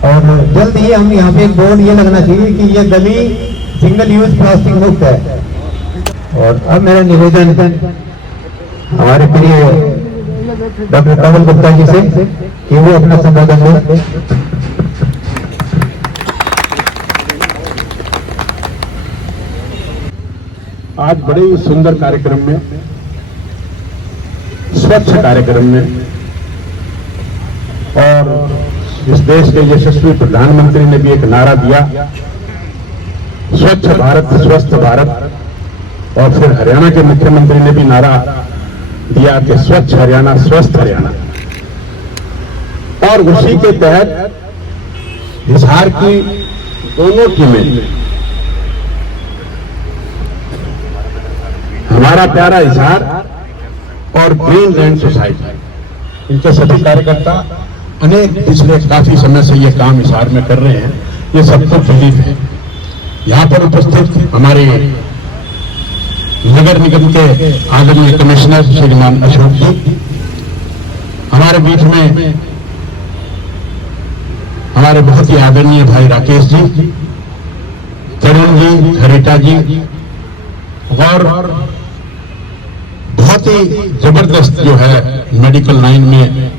और जल्द ही हम यहाँ पे एक बोर्ड ये लगना चाहिए कि ये गली सिंगल यूज प्लास्टिक मुक्त है। और अब मेरा निवेदन हमारे प्रिय डॉक्टर कमल गुप्ता जी से कि वो अपना संबोधन दें। आज बड़े ही सुंदर कार्यक्रम में, स्वच्छ कार्यक्रम में, और इस देश के यशस्वी प्रधानमंत्री ने भी एक नारा दिया, स्वच्छ भारत स्वस्थ भारत, और फिर हरियाणा के मुख्यमंत्री ने भी नारा दिया कि स्वच्छ हरियाणा स्वस्थ हरियाणा। और उसी के तहत हिसार की दोनों टीमें, हमारा प्यारा हिसार और ग्रीन लैंड सोसाइटी, इनके सभी कार्यकर्ता अनेक पिछले काफी समय से ये काम हिसार में कर रहे हैं, ये सबको बिलीव है। यहाँ पर उपस्थित हमारे नगर निगम के आदरणीय कमिश्नर श्रीमान अशोक जी, हमारे बीच में हमारे बहुत ही आदरणीय भाई राकेश जी, तरुण जी, हरिटा जी, और बहुत ही जबरदस्त जो है मेडिकल लाइन में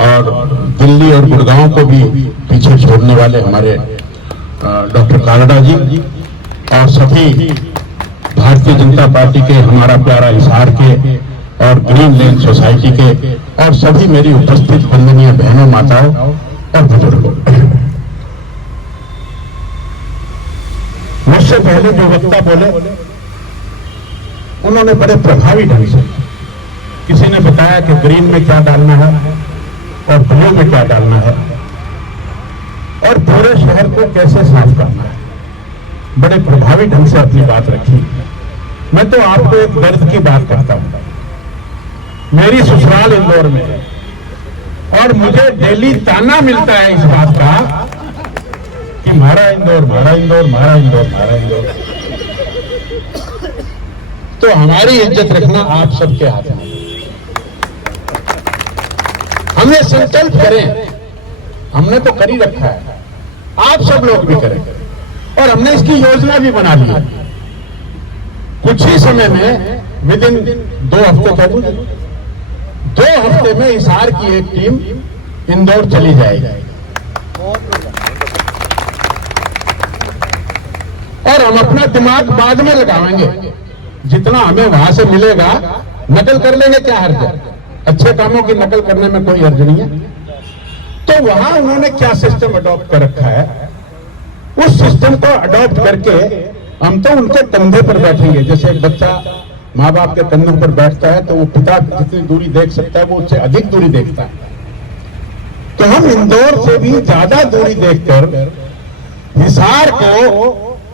और दिल्ली और गुड़गांव को भी पीछे छोड़ने वाले हमारे डॉक्टर कालड़ा जी और सभी भारतीय जनता पार्टी के, हमारा प्यारा हिसार के और ग्रीन लैंड सोसाइटी के और सभी मेरी उपस्थित वंदनीय बहनों, माताओं और बुजुर्गों। मुझसे पहले जो वक्ता बोले उन्होंने बड़े प्रभावी ढंग से, किसी ने बताया कि ग्रीन में क्या डालना है और ब्लू में क्या डालना है और पूरे शहर को कैसे साफ करना है, बड़े प्रभावी ढंग से अपनी बात रखी। मैं तो आपको एक दर्द की बात करता हूं। मेरी ससुराल इंदौर में है और मुझे डेली ताना मिलता है इस बात का कि मारा इंदौर, मारा इंदौर, मारा इंदौर, मारा इंदौर। तो हमारी इज्जत रखना आप सबके हाथ में। हमने संकल्प करें, हमने तो कर ही रखा है, आप सब लोग भी करें और हमने इसकी योजना भी बना ली है। कुछ ही समय में, विद इन 2 हफ्ते कह दूं, 2 हफ्ते में हिसार की एक टीम इंदौर चली जाएगी और हम अपना दिमाग बाद में लगाएंगे। जितना हमें वहां से मिलेगा नकल कर लेंगे, क्या हर्ज है? अच्छे कामों की नकल करने में कोई हर्ज नहीं है। तो वहां उन्होंने क्या सिस्टम अडॉप्ट कर रखा है, उस सिस्टम को अडॉप्ट करके हम तो उनके कंधे पर बैठेंगे। जैसे एक बच्चा माँ बाप के कंधों पर बैठता है तो वो पिता जितनी दूरी देख सकता है वो उससे अधिक दूरी देखता है। तो हम इंदौर से भी ज्यादा दूरी देखकर हिसार को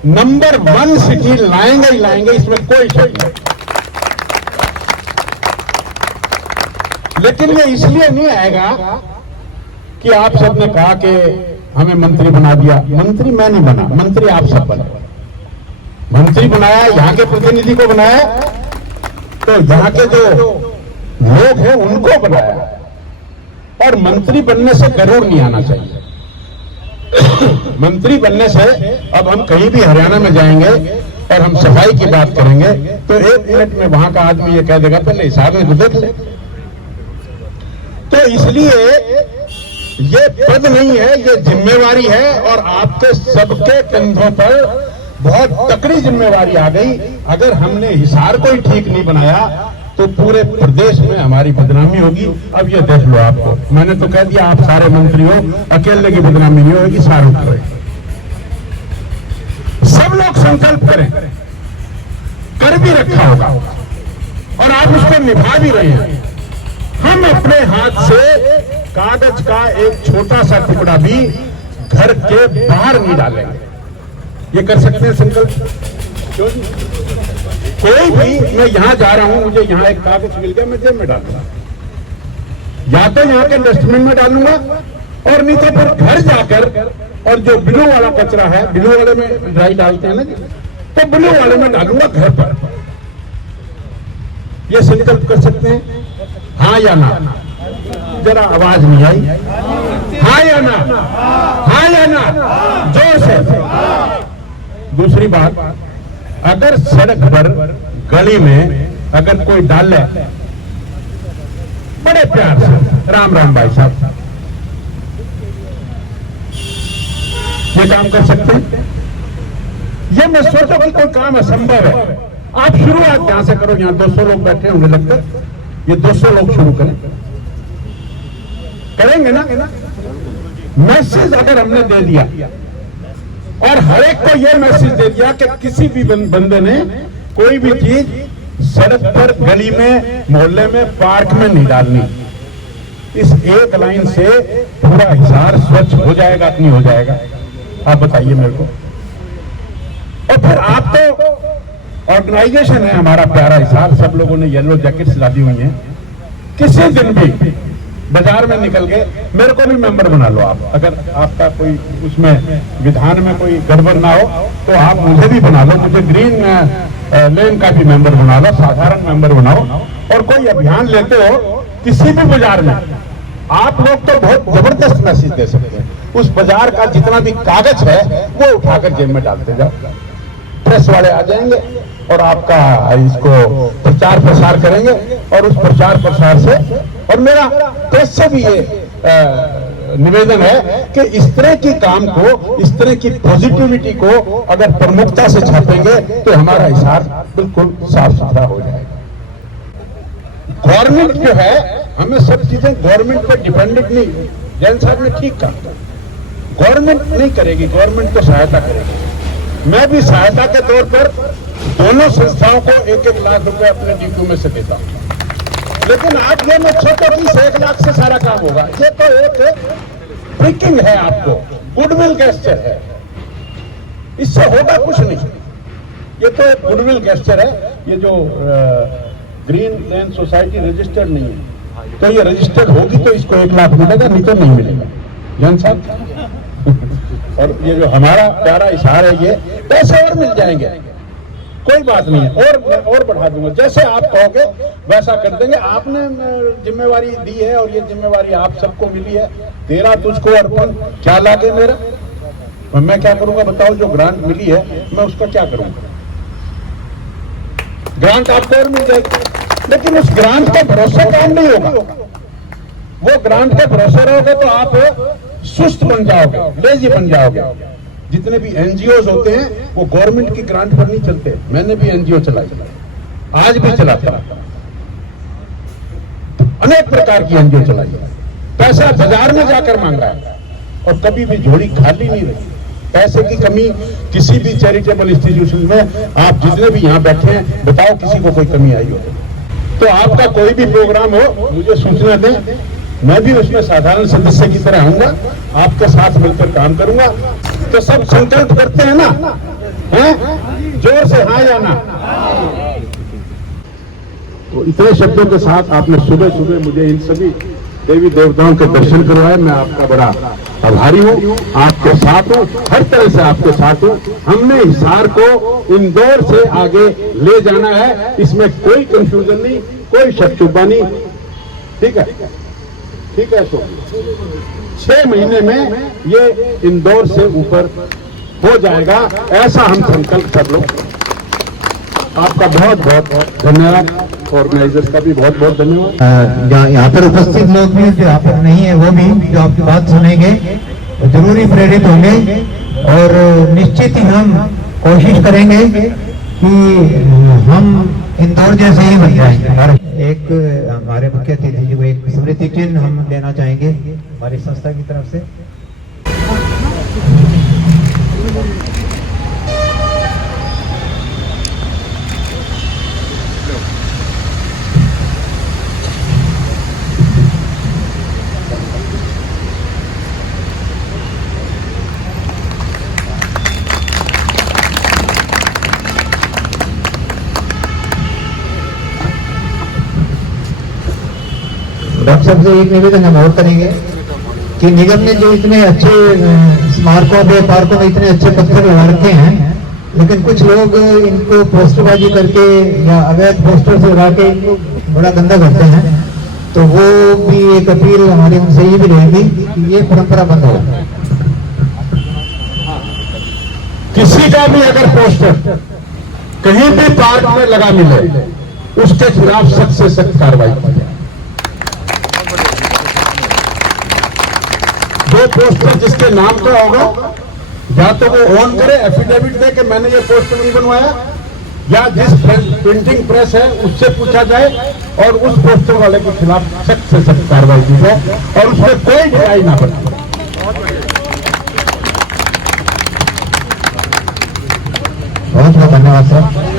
नंबर 1 सिटी लाएंगे ही लाएंगे, इसमें कोई शक नहीं। लेकिन ये इसलिए नहीं आएगा कि आप सबने कहा कि हमें मंत्री बना दिया। मंत्री मैं नहीं बना, मंत्री आप सब बने। मंत्री बनाया, यहाँ के प्रतिनिधि को बनाया, तो यहाँ के जो लोग हैं उनको बनाया। और मंत्री बनने से गरूर नहीं आना चाहिए। मंत्री बनने से, अब हम कहीं भी हरियाणा में जाएंगे और हम सफाई की बात करेंगे तो 1 मिनट में वहां का आदमी ये कह देगा पहले हिसार में देख ले। तो इसलिए ये पद नहीं है, ये जिम्मेवारी है और आपके सबके कंधों पर बहुत तकड़ी जिम्मेवारी आ गई। अगर हमने हिसार को ही ठीक नहीं बनाया तो पूरे प्रदेश में हमारी बदनामी होगी। अब ये देख लो, आपको मैंने तो कह दिया आप सारे मंत्री हो, अकेले की बदनामी नहीं होगी, सारों की। सब लोग संकल्प करें, कर भी रखा होगा और आप उसको निभा भी रहे हैं। हम अपने हाथ से कागज का एक छोटा सा टुकड़ा भी घर के बाहर नहीं डालेंगे। ये कर सकते हैं संकल्प? कोई भी, मैं यहां जा रहा हूं, मुझे यहां एक कागज मिल गया, मैं जेब में डालूंगा, या तो यहां के डस्टबिन में डालूंगा और नहीं तो फिर घर जाकर, और जो ब्लू वाला कचरा है, ब्लू वाले में ड्राई डालते हैं ना, तो ब्लू वाले में डालूंगा घर पर। ये संकल्प कर सकते हैं? हाँ या ना? जरा आवाज नहीं आई। हाँ या ना? हाँ या ना? जोर से। दूसरी बात, अगर सड़क पर, गली में अगर कोई डाले, बड़े प्यार से, राम राम भाई साहब, ये काम कर सकते हैं? ये मैं सोचो कि कोई काम असंभव है। आप शुरुआत यहां से करो। यहां 200 लोग बैठे होंगे, लगता है ये 200 लोग शुरू करेंगे ना? मैसेज अगर हमने दे दिया और हर एक को यह मैसेज दे दिया कि किसी भी बंदे ने कोई भी चीज सड़क पर, गली में, मोहल्ले में, पार्क में नहीं डालनी, इस एक लाइन से पूरा हिसार स्वच्छ हो जाएगा कि नहीं हो जाएगा? आप बताइए मेरे को। और फिर आप तो ऑर्गेनाइजेशन है हमारा प्यारा हिसार, सब लोगों ने येलो जैकेट्स डाली हुई हैं। किसी दिन भी बाजार में निकल के मेरे को भी मेंबर बना लो आप। अगर आपका कोई उसमें विधान में कोई गड़बड़ ना हो तो आप मुझे भी बना लो, मुझे ग्रीन लेन का भी मेंबर बना लो, साधारण मेंबर बनाओ। और कोई अभियान लेते हो किसी भी बाजार में, आप लोग तो बहुत जबरदस्त मैसेज दे सकते हैं। उस बाजार का जितना भी कागज है वो उठाकर जेब में डालते जाओ। प्रेस वाले आ जाएंगे और आपका इसको प्रचार प्रसार करेंगे, और उस प्रचार प्रसार से, और मेरा प्रेस से भी ये निवेदन है कि इस तरह की काम को, इस तरह की पॉजिटिविटी को अगर प्रमुखता से छापेंगे तो हमारा हिसार बिल्कुल साफ सुथरा हो जाएगा। गवर्नमेंट जो है, हमें सब चीजें गवर्नमेंट पे डिपेंडेंट नहीं, जैन साहब ने ठीक कहा, गवर्नमेंट नहीं करेगी, गवर्नमेंट को सहायता करेगी। मैं भी सहायता के तौर पर दोनों संस्थाओं को 1-1 लाख रुपए अपने ड्यूटी में से देता हूं, लेकिन आप ये मत सोचो कि 1 लाख से सारा काम होगा। ये तो एक ब्रेकिंग है, आपको गुडविल गेस्चर है, इससे होगा कुछ नहीं। ये तो एक गुडविल गेस्चर है। ये जो ग्रीन लैंड सोसाइटी रजिस्टर्ड नहीं है, तो ये रजिस्टर्ड होगी तो इसको 1 लाख मिलेगा, नहीं तो नहीं मिलेगा, जन साहब। और ये जो हमारा प्यारा इशार है, ये पैसे और मिल जाएंगे, कोई बात नहीं है, और बढ़ा दूंगा, जैसे आप कहोगे वैसा कर देंगे। आपने जिम्मेवारी दी है और ये जिम्मेवारी आप सबको मिली है। तेरा तुझको अर्पण, क्या लागे मेरा, और मैं क्या करूंगा बताओ। जो ग्रांट मिली है मैं उसका क्या करूंगा, ग्रांट आपको और मिल जाएगी, लेकिन उस ग्रांट का भरोसा काम नहीं होगा। वो ग्रांट के भरोसे रहोगे तो आप सुस्त बन जाओगे, लेजी बन जाओगे। जितने भी एनजीओज होते हैं वो गवर्नमेंट की ग्रांट पर नहीं चलते। मैंने भी एनजीओ चलाई, आज भी चलाता हूं, अनेक प्रकार की एनजीओ चलाई है। पैसा बाजार में जाकर मांगा है और कभी भी झोली खाली नहीं रही। पैसे की कमी किसी भी चैरिटेबल इंस्टीट्यूशन में, आप जितने भी यहाँ बैठे हैं, बताओ किसी को कोई कमी आई हो तो आपका कोई भी प्रोग्राम हो मुझे सूचना दें, मैं भी उसमें साधारण सदस्य की तरह आऊंगा, आपके साथ मिलकर काम करूंगा। तो सब संकल्प करते हैं ना, हैं? जोर से हाँ या ना। तो इतने शब्दों के साथ आपने सुबह सुबह मुझे इन सभी देवी देवताओं के दर्शन करवाए। मैं आपका बड़ा आभारी हूँ, आपके साथ हूँ, हर तरह से आपके साथ हूँ। हमने हिसार को इंदौर से आगे ले जाना है, इसमें कोई कंफ्यूजन नहीं, कोई शक शुबा नहीं। ठीक है, ठीक है। तो 6 महीने में ये इंदौर से ऊपर हो जाएगा, ऐसा हम संकल्प कर लो। आपका बहुत बहुत धन्यवाद, ऑर्गेनाइजर्स का भी बहुत बहुत धन्यवाद। यहाँ पर उपस्थित लोग भी जो यहाँ पर नहीं है, वो भी जो आपकी बात सुनेंगे जरूर ही प्रेरित होंगे, और निश्चित ही हम कोशिश करेंगे कि हम इंदौर जैसे ही बन जाएंगे। एक हमारे मुख्य अतिथि को एक स्मृति चिन्ह हम देना चाहेंगे हमारी संस्था की तरफ से। डॉक्टर साहब से एक निवेदन हम और करेंगे कि निगम ने जो इतने अच्छे स्मारकों पे, पार्कों में इतने अच्छे पत्थर लगा रखे हैं, लेकिन कुछ लोग इनको पोस्टरबाजी करके या अवैध पोस्टर से लगा के इनको बड़ा गंदा करते हैं। तो वो भी एक अपील हमारी उनसे ये भी रहेगी कि ये परंपरा बंद हो। किसी का भी अगर पोस्टर कहीं भी पार्क में लगा मिले, उसके खिलाफ सख्त से सख्त कार्रवाई की जाए। जो पोस्टर जिसके नाम का होगा, या तो वो ऑन करे, एफिडेविट दे कि मैंने ये पोस्टर नहीं बनवाया, या जिस प्रिंटिंग प्रेस है उससे पूछा जाए और उस पोस्टर वाले के खिलाफ सख्त से सख्त कार्रवाई की जाए और उसमें कोई ढिलाई ना बने। बहुत बहुत धन्यवाद सर।